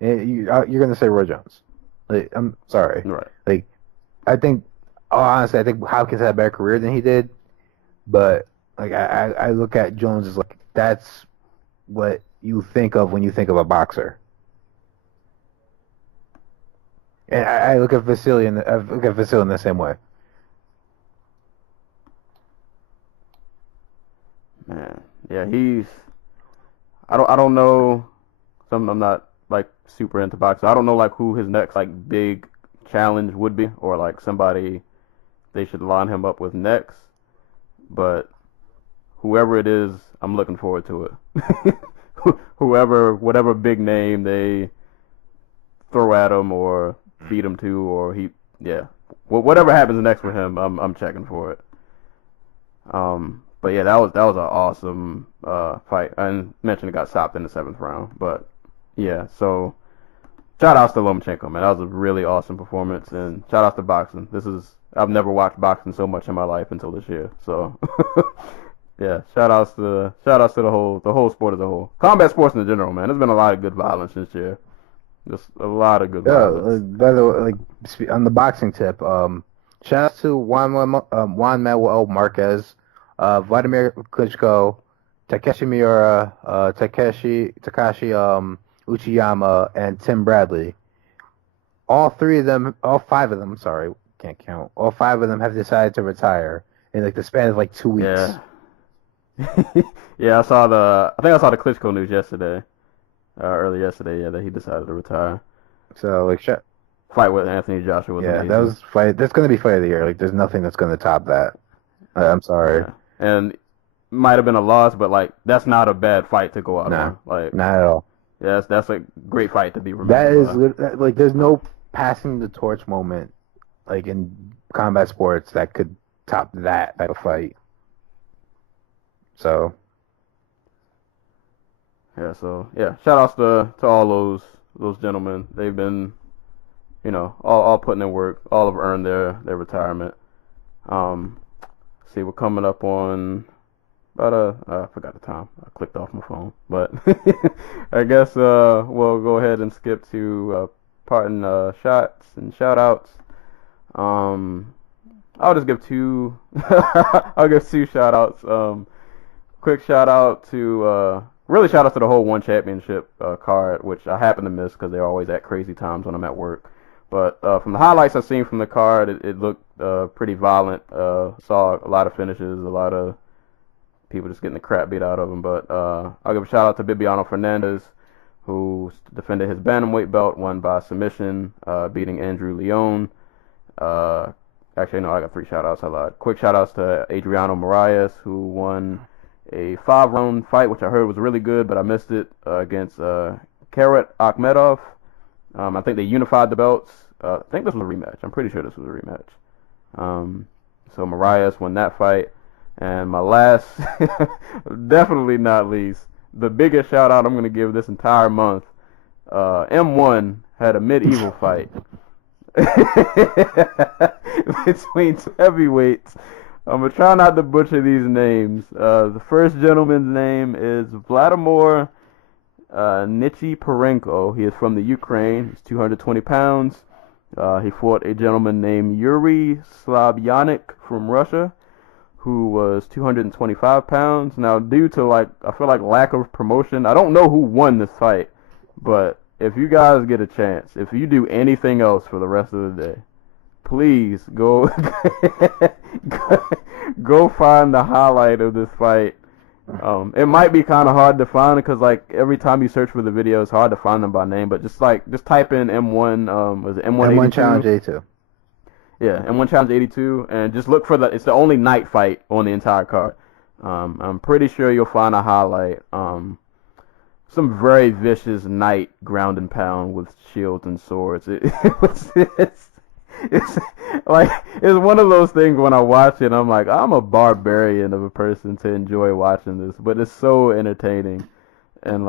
You're gonna say Roy Jones. Like, I'm sorry. Right. Like, honestly, I think Hopkins had a better career than he did. But like, I look at Jones as like that's what you think of when you think of a boxer. And I look at Vasyl in the same way. Man, yeah, I don't know. I'm not like super into boxing. I don't know like who his next like big challenge would be, or like somebody they should line him up with next. But whoever it is, I'm looking forward to it. Whatever big name they throw at him or feed him to, or whatever happens next with him, I'm checking for it. But yeah, that was an awesome fight. I mentioned it got stopped in the 7th round, but yeah. So shout outs to Lomachenko, man. That was a really awesome performance, and shout outs to boxing. I've never watched boxing so much in my life until this year. So yeah, shout outs to the whole sport as a whole. Combat sports in general, man. There's been a lot of good violence this year. Just a lot of good violence. By the way, like on the boxing tip, shout out to Juan Manuel Marquez, Vladimir Klitschko, Takeshi Miura, Takashi Uchiyama, and Tim Bradley. All 5 of them, sorry, can't count. All 5 of them have decided to retire in like the span of like 2 weeks. Yeah. Yeah, I think I saw the Klitschko news yesterday. Early yesterday, yeah, that he decided to retire. So like fight with Anthony Joshua was amazing. That was fight. That's gonna be fight of the year. Like, there's nothing that's gonna top that. I'm sorry. Yeah. And might have been a loss, but like that's not a bad fight to go out on. Like, not at all. Yeah, that's a great fight to be remembered. That is like there's no passing the torch moment like in combat sports that could top that type of fight. So. Yeah, shout outs to all those gentlemen. They've been, all putting in work. All have earned their retirement. See, we're coming up on about I forgot the time. I clicked off my phone, but I guess we'll go ahead and skip to parting shots and shout outs. I'll just give 2. I'll give 2 shout outs. Quick shout out to. Really shout out to the whole One Championship card, which I happen to miss because they're always at crazy times when I'm at work. But from the highlights I've seen from the card, it looked pretty violent. Saw a lot of finishes, a lot of people just getting the crap beat out of them. But I'll give a shout out to Bibiano Fernandez, who defended his bantamweight belt, won by submission, beating Andrew Leone. Actually, no, I got 3 shout outs. I lied. Quick shout outs to Adriano Moraes, who won a 5-round fight, which I heard was really good, but I missed it, against Karat Akhmedov. I think they unified the belts. I think this was a rematch. I'm pretty sure this was a rematch. So Moraes won that fight. And my last, definitely not least, the biggest shout out I'm going to give this entire month, M1 had a medieval fight between 2 heavyweights. I'm going to try not to butcher these names. The first gentleman's name is Vladimir Nichiparenko. He is from the Ukraine. He's 220 pounds. He fought a gentleman named Yuri Slavyanik from Russia, who was 225 pounds. Now, due to, I feel like lack of promotion, I don't know who won this fight, but if you guys get a chance, if you do anything else for the rest of the day, please go find the highlight of this fight. It might be kind of hard to find because every time you search for the video, it's hard to find them by name. But just type in M1. Was it M1? M1 Challenge 82. Yeah, M1 Challenge 82, and just look for it's the only night fight on the entire card. I'm pretty sure you'll find a highlight. Some very vicious night ground and pound with shields and swords. It's one of those things when I watch it, I'm like, I'm a barbarian of a person to enjoy watching this, but it's so entertaining. And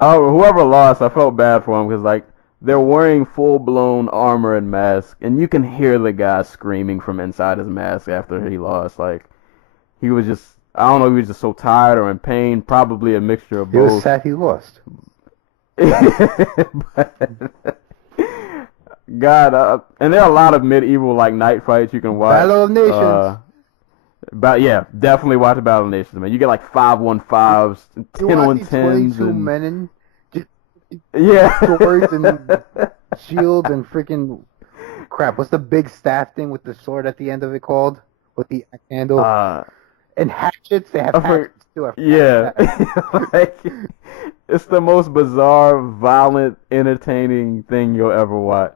whoever lost, I felt bad for him because they're wearing full-blown armor and mask, and you can hear the guy screaming from inside his mask after he lost. He was just, I don't know, he was just so tired or in pain, probably a mixture of both. He was sad he lost. God, and there are a lot of medieval night fights you can watch. Battle of Nations. But yeah, definitely watch Battle of Nations, man. You get 5-on-5s, 10-on-10s, 22 men and swords and shield and freaking crap. What's the big staff thing with the sword at the end of it called? With the axe handle? And hatchets. They have hatchets too. I Yeah. forgot that. Like, it's the most bizarre, violent, entertaining thing you'll ever watch.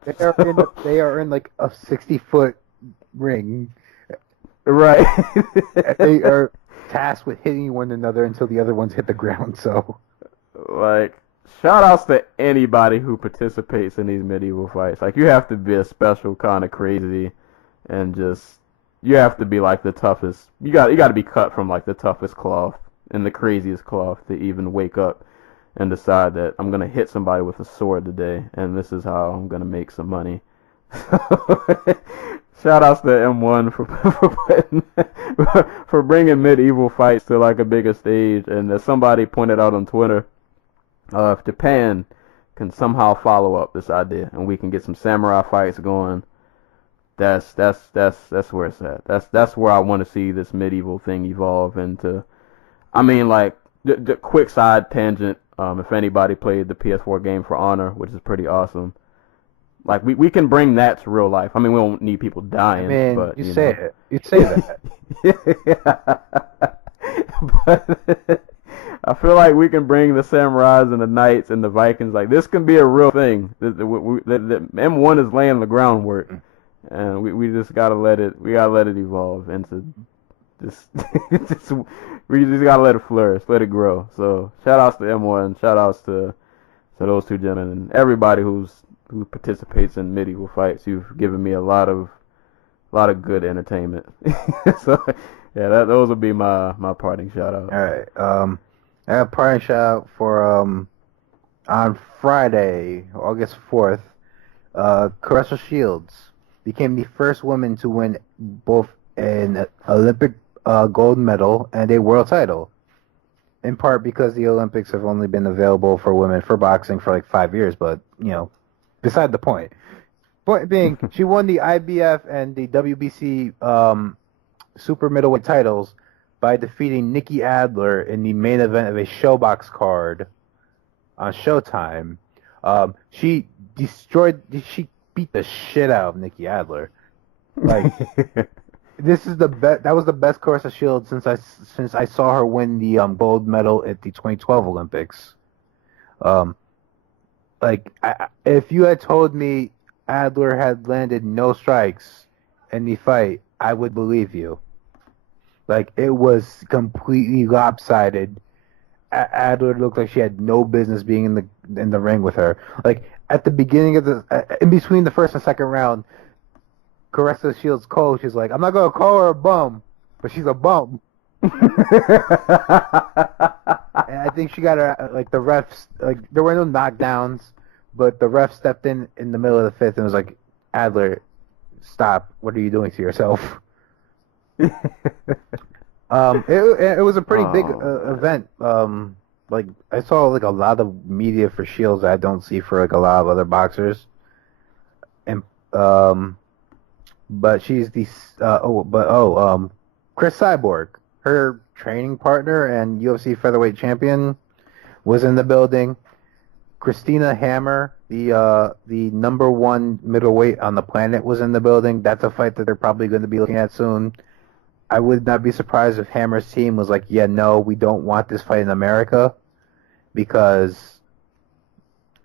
They are in like a 60-foot ring. Right. They are tasked with hitting one another until the other ones hit the ground. So, Like, shout outs to anybody who participates in these medieval fights. Like, you have to be a special kind of crazy, and just you have to be like the toughest. You got to be cut from like the toughest cloth and the craziest cloth to even wake up and decide that I'm gonna hit somebody with a sword today, and this is how I'm gonna make some money. Shout outs to M1 for bringing medieval fights to like a bigger stage, and as somebody pointed out on Twitter, if Japan can somehow follow up this idea and we can get some samurai fights going, that's where it's at. That's where I want to see this medieval thing evolve into. I mean, like the quick side tangent. If anybody played the PS4 game For Honor, which is pretty awesome, like we can bring that to real life. I mean, we don't need people dying. I mean, but, you say it. You'd say that. But I feel like we can bring the samurais and the knights and the Vikings. Like, this can be a real thing. The M1 is laying the groundwork, and we just gotta let it. We gotta let it evolve into just. We just gotta let it flourish, let it grow. So shout outs to M1, shout outs to those two gentlemen, and everybody who participates in medieval fights. You've given me a lot of good entertainment. So yeah, those will be my parting shout outs. All right. I have a parting shout out for on Friday, August 4th, Caressa Shields became the first woman to win both an Olympic gold medal and a world title. In part because the Olympics have only been available for women for boxing for like 5 years, but beside the point. Point being, she won the IBF and the WBC super middleweight titles by defeating Nikki Adler in the main event of a Showbox card on Showtime. She beat the shit out of Nikki Adler. Like, this is that was the best Caressa Shields since I saw her win the gold medal at the 2012 Olympics. If you had told me Adler had landed no strikes in the fight, I would believe you. Like, it was completely lopsided. Adler looked like she had no business being in the ring with her. Like, at the beginning of in between the first and second round, Caressa Shields' coach is like, I'm not gonna call her a bum, but she's a bum. And I think she got her, like, the refs, like, there were no knockdowns, but the ref stepped in the middle of the fifth and was like, Adler, stop. What are you doing to yourself? It was a pretty big event. Like, I saw like a lot of media for Shields that I don't see for like a lot of other boxers. And but she's the Chris Cyborg, her training partner and UFC featherweight champion, was in the building. Christina Hammer, the number one middleweight on the planet, was in the building. That's a fight that they're probably going to be looking at soon. I would not be surprised if Hammer's team was like, yeah, no, we don't want this fight in America, because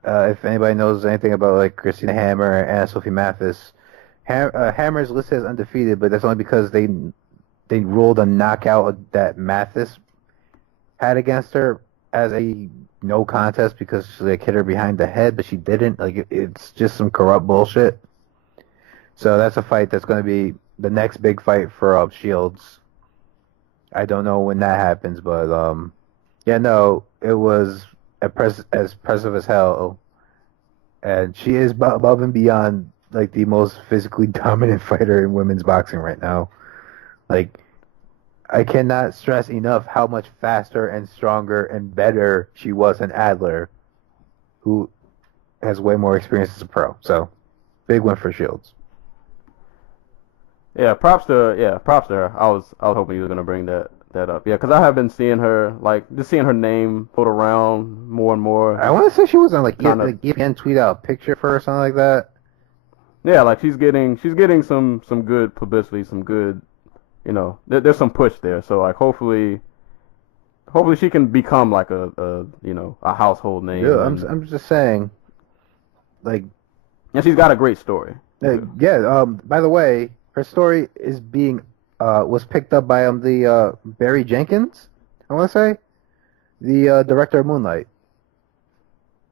if anybody knows anything about like Christina Hammer and Anna Sophie Mathis, Hammer's listed as undefeated, but that's only because they ruled a knockout that Mathis had against her as a no contest because she like hit her behind the head, but she didn't. Like, it's just some corrupt bullshit. So that's a fight that's going to be the next big fight for Shields. I don't know when that happens, but yeah, no, it was as impressive as hell, and she is above and beyond like the most physically dominant fighter in women's boxing right now. Like, I cannot stress enough how much faster and stronger and better she was than Adler, who has way more experience as a pro. So, big win for Shields. Yeah, props to her. I was hoping you were gonna bring that up. Yeah, because I have been seeing her, like, just seeing her name float around more and more. I want to say she was on like ESPN tweet out a picture for her or something like that. Yeah, like she's getting some good publicity, some good, there's some push there. So like hopefully Hopefully she can become like a household name. Yeah, And I'm just saying, like, she's got a great story. yeah. By the way, her story is being was picked up by the Barry Jenkins, I want to say, the director of Moonlight.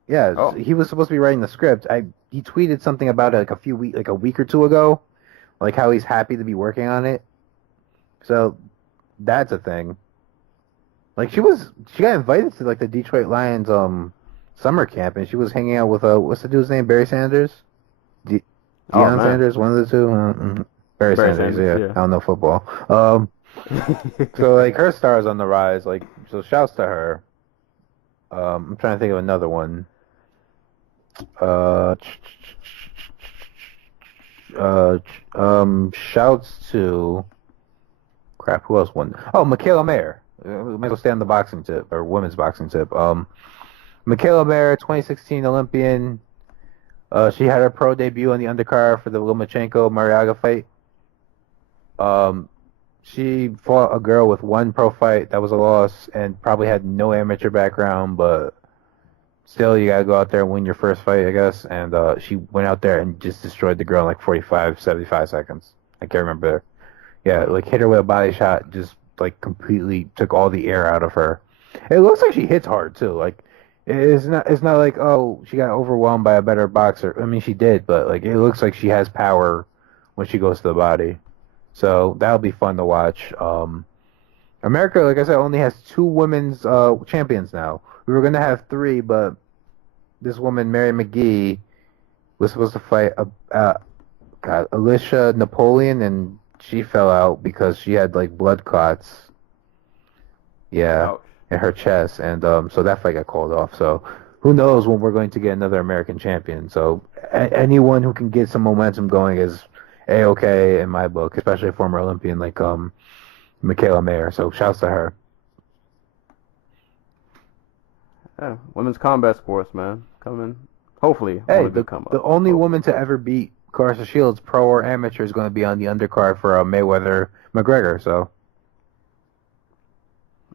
Yeah, Oh, he was supposed to be writing the script. He tweeted something about it like a week or two ago, like how he's happy to be working on it. So that's a thing. Like she got invited to like the Detroit Lions summer camp, and she was hanging out with what's the dude's name? Barry Sanders, oh Deion man, Sanders, one of the two. Barry Barry Sanders, Sanders, yeah. I don't know football. So like her star is on the rise. Like so, shouts to her. I'm trying to think of another one. Uh, Shouts to crap. Who else won? Oh, Michaela Mayer. We might as well stay on the boxing tip or women's boxing tip. Michaela Mayer, 2016 Olympian. She had her pro debut on the undercard for the Lomachenko Marriaga fight. She fought a girl with one pro fight that was a loss and probably had no amateur background, but still you gotta go out there and win your first fight, I guess. And she went out there and just destroyed the girl in like 45, 75 seconds. I can't remember. Yeah, like hit her with a body shot, just like completely took all the air out of her. It looks like she hits hard too. Like it's not like, oh, she got overwhelmed by a better boxer. I mean, she did, but like it looks like she has power when she goes to the body. So that'll be fun to watch. America, like I said, only has 2 women's champions now. We were gonna have 3, but this woman, Mary McGee, was supposed to fight Alicia Napoleon, and she fell out because she had like blood clots. Yeah, ouch. in her chest, and so that fight got called off. So who knows when we're going to get another American champion? So anyone who can get some momentum going is a-okay in my book, especially a former Olympian like Michaela Mayer. So shouts to her. Yeah, women's combat sports, man, coming. Hopefully, Hey, the only woman to ever beat Clarissa Shields, pro or amateur, is going to be on the undercard for Mayweather McGregor. So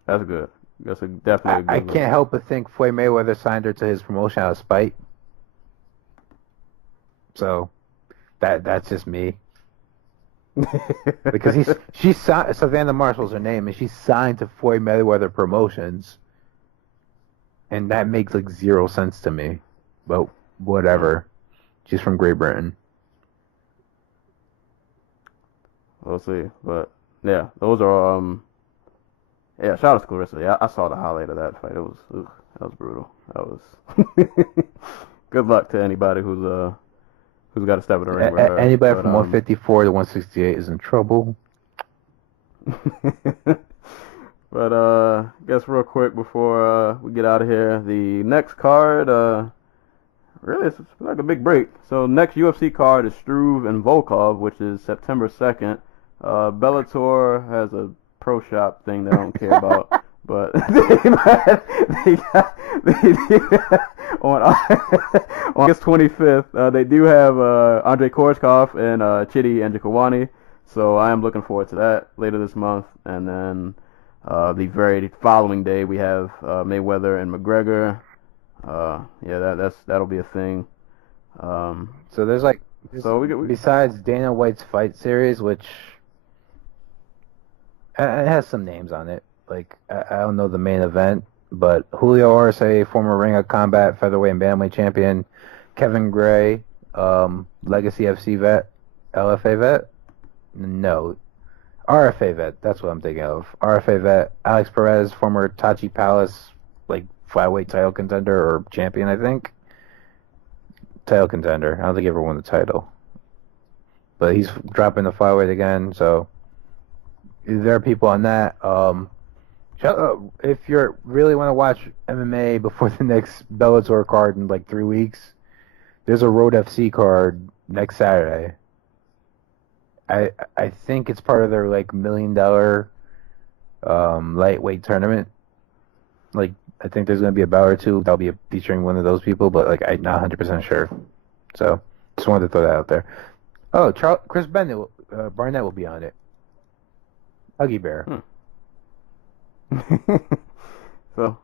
That's good. That's definitely a good I look. can't help but think Floyd Mayweather signed her to his promotion out of spite. So that's just me. Because she's Savannah Marshall's her name, and she's signed to Floyd Mayweather Promotions, and that makes like 0 sense to me. But whatever. She's from Great Britain. We'll see, but yeah, those are yeah. Shout out to Clarissa. Yeah, I saw the highlight of that fight. That was brutal. That was good luck to anybody who's got to step in the ring with her. Anybody But, from 154 to 168 is in trouble. But I guess real quick before we get out of here, the next card, really it's like a big break. So next UFC card is Struve and Volkov, which is September 2nd. Bellator has a pro shop thing they don't care about, but on August 25th, they do have Andrei Koreshkov and Chidi Njokuani. So I am looking forward to that later this month, and then the very following day we have Mayweather and McGregor. Yeah, that'll be a thing. So there's like besides Dana White's fight series, which it has some names on it. Like I don't know the main event, but Julio Arce, former Ring of Combat featherweight and bantamweight champion, Kevin Gray, Legacy FC vet, LFA vet, no, RFA vet. That's what I'm thinking of. RFA vet, Alex Perez, former Tachi Palace, like flyweight title contender or champion, I think. Title contender. I don't think he ever won the title, but he's dropping the flyweight again. So there are people on that. If you really want to watch MMA before the next Bellator card in like 3 weeks, there's a Road FC card next Saturday. I think it's part of their like $1 million lightweight tournament. Like I think there's gonna be a bout or two that'll be featuring one of those people, but like I'm not 100% sure. So just wanted to throw that out there. Oh, Chris Barnett will be on it. Huggy Bear. So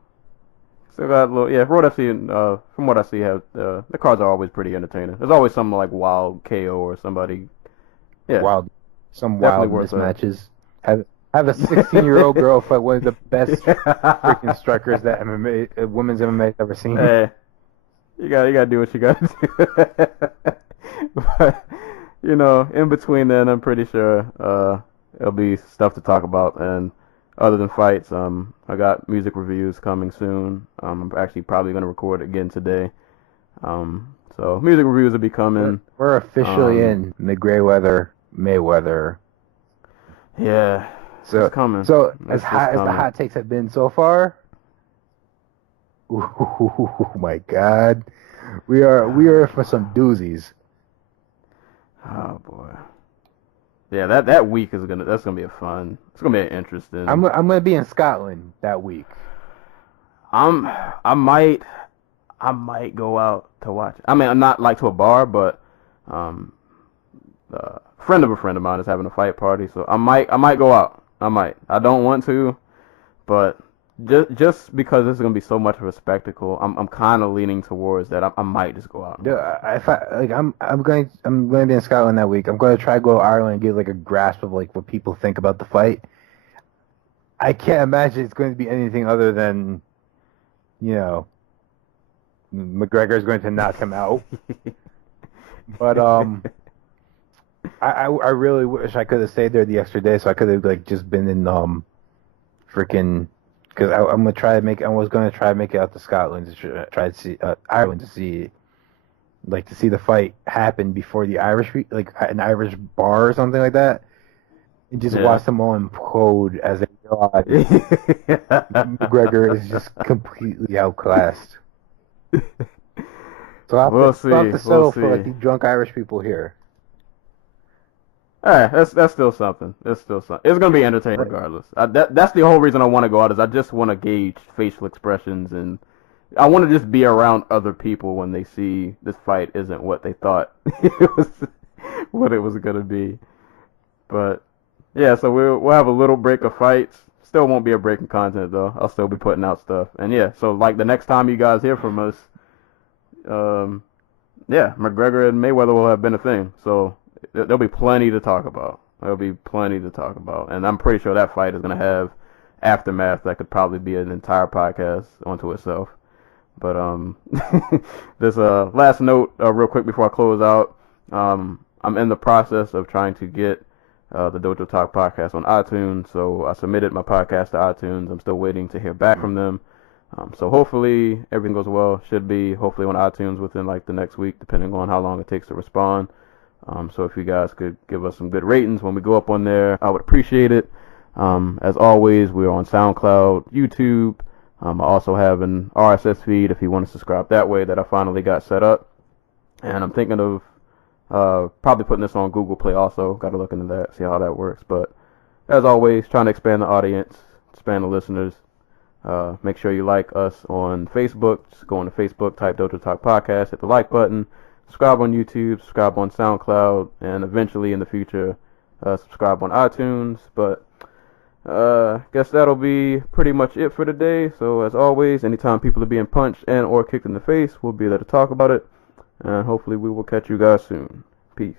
still got a little, yeah. Road FC, from what I see, have the cards are always pretty entertaining. There's always some like wild KO or somebody. Yeah, Some definitely wild worth mismatches. Have a 16-year-old girl fight one of the best freaking strikers that women's MMA has ever seen. Hey, you gotta do what you gotta do. But in between then, I'm pretty sure it'll be stuff to talk about. And other than fights, I got music reviews coming soon. I'm actually probably gonna record again today. So music reviews will be coming. We're officially in McGray Mayweather. Yeah. So it's coming. So It's as hot as the hot takes have been so far, oh my God, we are for some doozies. Oh boy. Yeah, that week that's gonna be a fun. It's gonna be an interesting. I'm gonna be in Scotland that week. I might go out to watch. I mean, I'm not like to a bar, but a friend of mine is having a fight party, so I might go out. I might. I don't want to, but just because it's gonna be so much of a spectacle, I'm kind of leaning towards that. I might just go out. I'm going to be in Scotland that week. I'm going to try to go to Ireland and get like a grasp of like what people think about the fight. I can't imagine it's going to be anything other than, McGregor is going to knock him out. But I really wish I could have stayed there the extra day so I could have like just been in freaking. Because I was gonna try to make it out to Scotland to try to see Ireland to see the fight happen before the Irish, like an Irish bar or something like that, and just watch them all implode as they realize McGregor is just completely outclassed. So I'll have to settle for like the drunk Irish people here. All right, that's still something. It's still something. It's gonna be entertaining regardless. That's the whole reason I want to go out is I just want to gauge facial expressions and I want to just be around other people when they see this fight isn't what they thought what it was gonna be. But yeah, so we'll have a little break of fights. Still won't be a break in content though. I'll still be putting out stuff. And yeah, so like the next time you guys hear from us, McGregor and Mayweather will have been a thing. So. There'll be plenty to talk about. And I'm pretty sure that fight is going to have aftermath that could probably be an entire podcast onto itself. But this last note real quick before I close out. I'm in the process of trying to get the Dojo Talk podcast on iTunes. So I submitted my podcast to iTunes. I'm still waiting to hear back from them. So hopefully everything goes well. Should be hopefully on iTunes within like the next week, depending on how long it takes to respond. So if you guys could give us some good ratings when we go up on there, I would appreciate it. As always, we're on SoundCloud, YouTube. I also have an RSS feed if you want to subscribe that way that I finally got set up. And I'm thinking of probably putting this on Google Play also. Got to look into that, see how that works. But as always, trying to expand the audience, expand the listeners. Make sure you like us on Facebook. Just go on to Facebook, type Dojo Talk Podcast, hit the like button. Subscribe on YouTube, subscribe on SoundCloud, and eventually in the future, subscribe on iTunes. But guess that'll be pretty much it for today. So as always, anytime people are being punched and or kicked in the face, we'll be there to talk about it. And hopefully we will catch you guys soon. Peace.